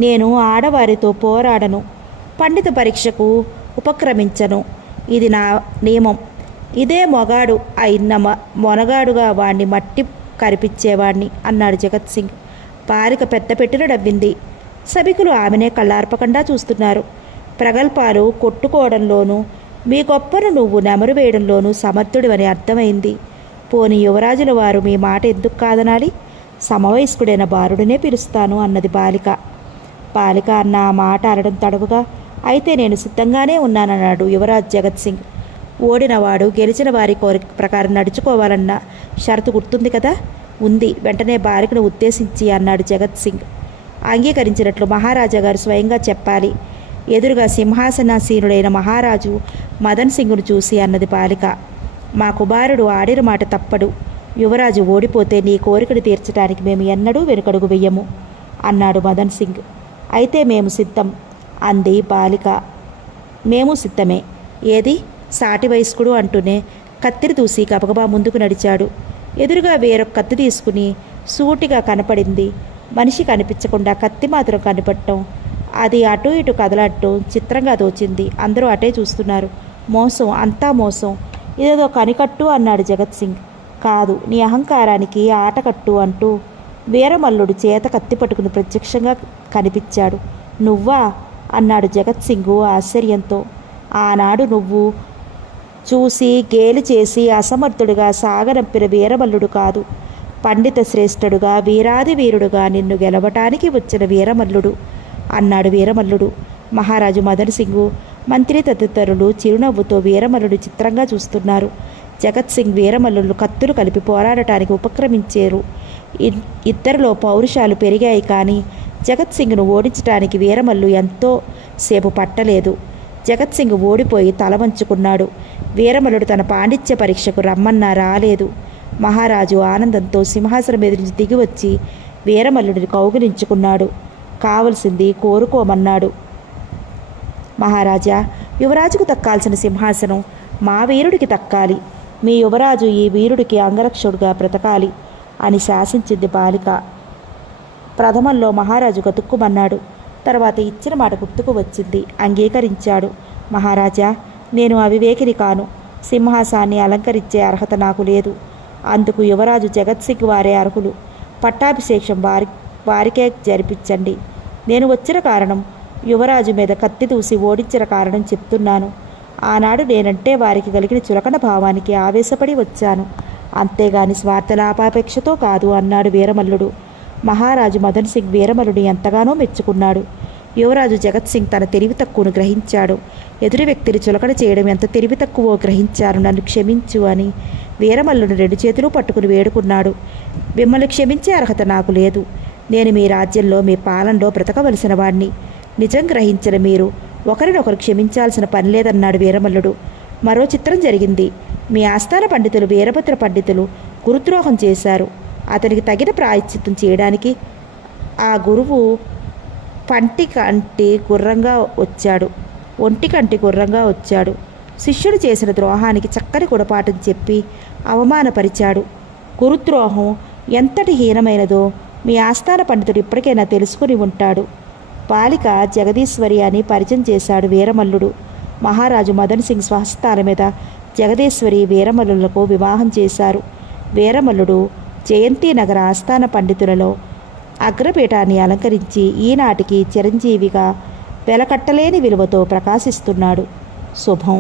నేను ఆడవారితో పోరాడను, పండిత పరీక్షకు ఉపక్రమించను. ఇది నా నియమం. ఇదే మొగాడు అయిన మొనగాడుగా వాణ్ణి మట్టి కరిపించేవాణ్ణి అన్నాడు జగత్ సింగ్. బాలిక పెద్ద పెట్టిన నవ్వింది. సభికులు ఆమెనే కళ్ళార్పకుండా చూస్తున్నారు. ప్రగల్భాలు కొట్టుకోవడంలోనూ మీ గొప్పను నువ్వు నెమరు వేయడంలోనూ సమర్థుడివని అర్థమైంది. పోని యువరాజుల వారు మీ మాట ఎందుకు కాదనాలి? సమవయస్కుడైన బారుడినే పిలుస్తాను అన్నది బాలిక. బాలిక అన్న ఆ మాట అనడం తడవుగా, అయితే నేను సిద్ధంగానే ఉన్నానన్నాడు యువరాజ్ జగత్ సింగ్. ఓడినవాడు గెలిచిన వారి కోరిక ప్రకారం నడుచుకోవాలన్న షరతు గుర్తుంది కదా? ఉంది. వెంటనే బాలికను ఉద్దేశించి అన్నాడు జగత్ సింగ్. అంగీకరించినట్లు మహారాజా గారు స్వయంగా చెప్పాలి. ఎదురుగా సింహాసనాసీనుడైన మహారాజు మదన్ సింగ్ను చూసి అన్నది బాలిక. మా కుమారుడు ఆడిన మాట తప్పడు. యువరాజు ఓడిపోతే నీ కోరికను తీర్చడానికి మేము ఎన్నడూ వెనుకడుగు వెయ్యము అన్నాడు మదన్ సింగ్. అయితే మేము సిద్ధం అంది బాలిక. మేము సిద్ధమే. ఏది? సాటి వయస్కుడు అంటూనే కత్తిని దూసి గబగబా ముందుకు నడిచాడు. ఎదురుగా వేరొక కత్తి తీసుకుని సూటిగా కనపడింది. మనిషి కనిపించకుండా కత్తి మాత్రం కనిపడటం, అది అటు ఇటు కదలటం చిత్రంగా తోచింది. అందరూ అటే చూస్తున్నారు. మోసం, అంతా మోసం. ఇదేదో కనికట్టు అన్నాడు జగత్ సింగ్. కాదు, నీ అహంకారానికి ఆటకట్టు అంటూ వీరమల్లుడు చేత కత్తి పట్టుకుని ప్రత్యక్షంగా కనిపించాడు. నువ్వా అన్నాడు జగత్ సింగ్ ఆశ్చర్యంతో. ఆనాడు నువ్వు చూసి గేలి చేసి అసమర్థుడిగా సాగనంపిన వీరమల్లుడు కాదు, పండిత శ్రేష్ఠుడుగా వీరాది వీరుడుగా నిన్ను గెలవటానికి వచ్చిన వీరమల్లుడు అన్నాడు వీరమల్లుడు. మహారాజు మదన్ సింగ్, మంత్రి తదితరులు చిరునవ్వుతో వీరమల్లుడు చిత్రంగా చూస్తున్నారు. జగత్ సింగ్ వీరమల్లులు కత్తులు కలిపి పోరాడటానికి ఉపక్రమించారు. ఇద్దరిలో పౌరుషాలు పెరిగాయి. కానీ జగత్ సింగ్ను ఓడించడానికి వీరమల్లు ఎంతో సేపు పట్టలేదు. జగత్ సింగ్ ఓడిపోయి తల వంచుకున్నాడు. వీరమల్లుడు తన పాండిత్య పరీక్షకు రమ్మన్నా రాలేదు. మహారాజు ఆనందంతో సింహాసనం మీద నుంచి దిగివచ్చి వీరమల్లుడిని కౌగిలించుకున్నాడు. కావలసింది కోరుకోమన్నాడు. మహారాజా, యువరాజుకు దక్కాల్సిన సింహాసనం మా వీరుడికి దక్కాలి. మీ యువరాజు ఈ వీరుడికి అంగరక్షుడుగా బ్రతకాలి అని శాసించింది బాలిక. ప్రథమంలో మహారాజు గతుక్కుమన్నాడు. తర్వాత ఇచ్చిన మాట గుర్తుకు వచ్చింది. అంగీకరించాడు. మహారాజా, నేను అవివేకిని కాను. సింహాసాన్ని అలంకరించే అర్హత నాకు లేదు. అందుకు యువరాజు జగత్ సింగ్ వారే అర్హులు. పట్టాభిషేకం వారికే జరిపించండి. నేను వచ్చిన కారణం, యువరాజు మీద కత్తి దూసి ఓడించిన కారణం చెప్తున్నాను. ఆనాడు నేనంటే వారికి కలిగిన చులకన భావానికి ఆవేశపడి వచ్చాను, అంతేగాని స్వార్థలాభాపేక్షతో కాదు అన్నాడు వీరమల్లుడు. మహారాజు మదన్ సింగ్ వీరమల్లుడిని ఎంతగానో మెచ్చుకున్నాడు. యువరాజు జగత్ సింగ్ తన తెలివి తక్కువను గ్రహించాడు. ఎదురు వ్యక్తిని చులకన చేయడం ఎంత తెలివి తక్కువో గ్రహించాను, నన్ను క్షమించు అని వీరమల్లుని 2 చేతులు పట్టుకుని వేడుకున్నాడు. మిమ్మల్ని క్షమించే అర్హత నాకు లేదు. నేను మీ రాజ్యంలో మీ పాలనలో బ్రతకవలసిన వాణ్ణి. నిజం గ్రహించిన మీరు ఒకరినొకరు క్షమించాల్సిన పని లేదన్నాడు వీరమల్లుడు. మరో చిత్రం జరిగింది. మీ ఆస్థాన పండితులు వీరభద్ర పండితులు గురుద్రోహం చేశారు. అతనికి తగిన ప్రాయశ్చిత్తం చేయడానికి ఆ గురువు ఒంటి కంటి గుర్రంగా వచ్చాడు. శిష్యుడు చేసిన ద్రోహానికి చక్కని గుణపాఠం చెప్పి అవమానపరిచాడు. గురుద్రోహం ఎంతటి హీనమైనదో మీ ఆస్థాన పండితుడు ఇప్పటికైనా తెలుసుకుని ఉంటాడు. బాలిక జగదీశ్వరి అని పరిచయం చేశాడు వీరమల్లుడు. మహారాజు మదన్ సింగ్ స్వహస్తాల మీద జగదీశ్వరి వీరమల్లులకు వివాహం చేశారు. వీరమల్లుడు జయంతినగర ఆస్థాన పండితులలో అగ్రపీఠాన్ని అలంకరించి ఈనాటికి చిరంజీవిగా వెలకట్టలేని విలువతో ప్రకాశిస్తున్నాడు. శుభం.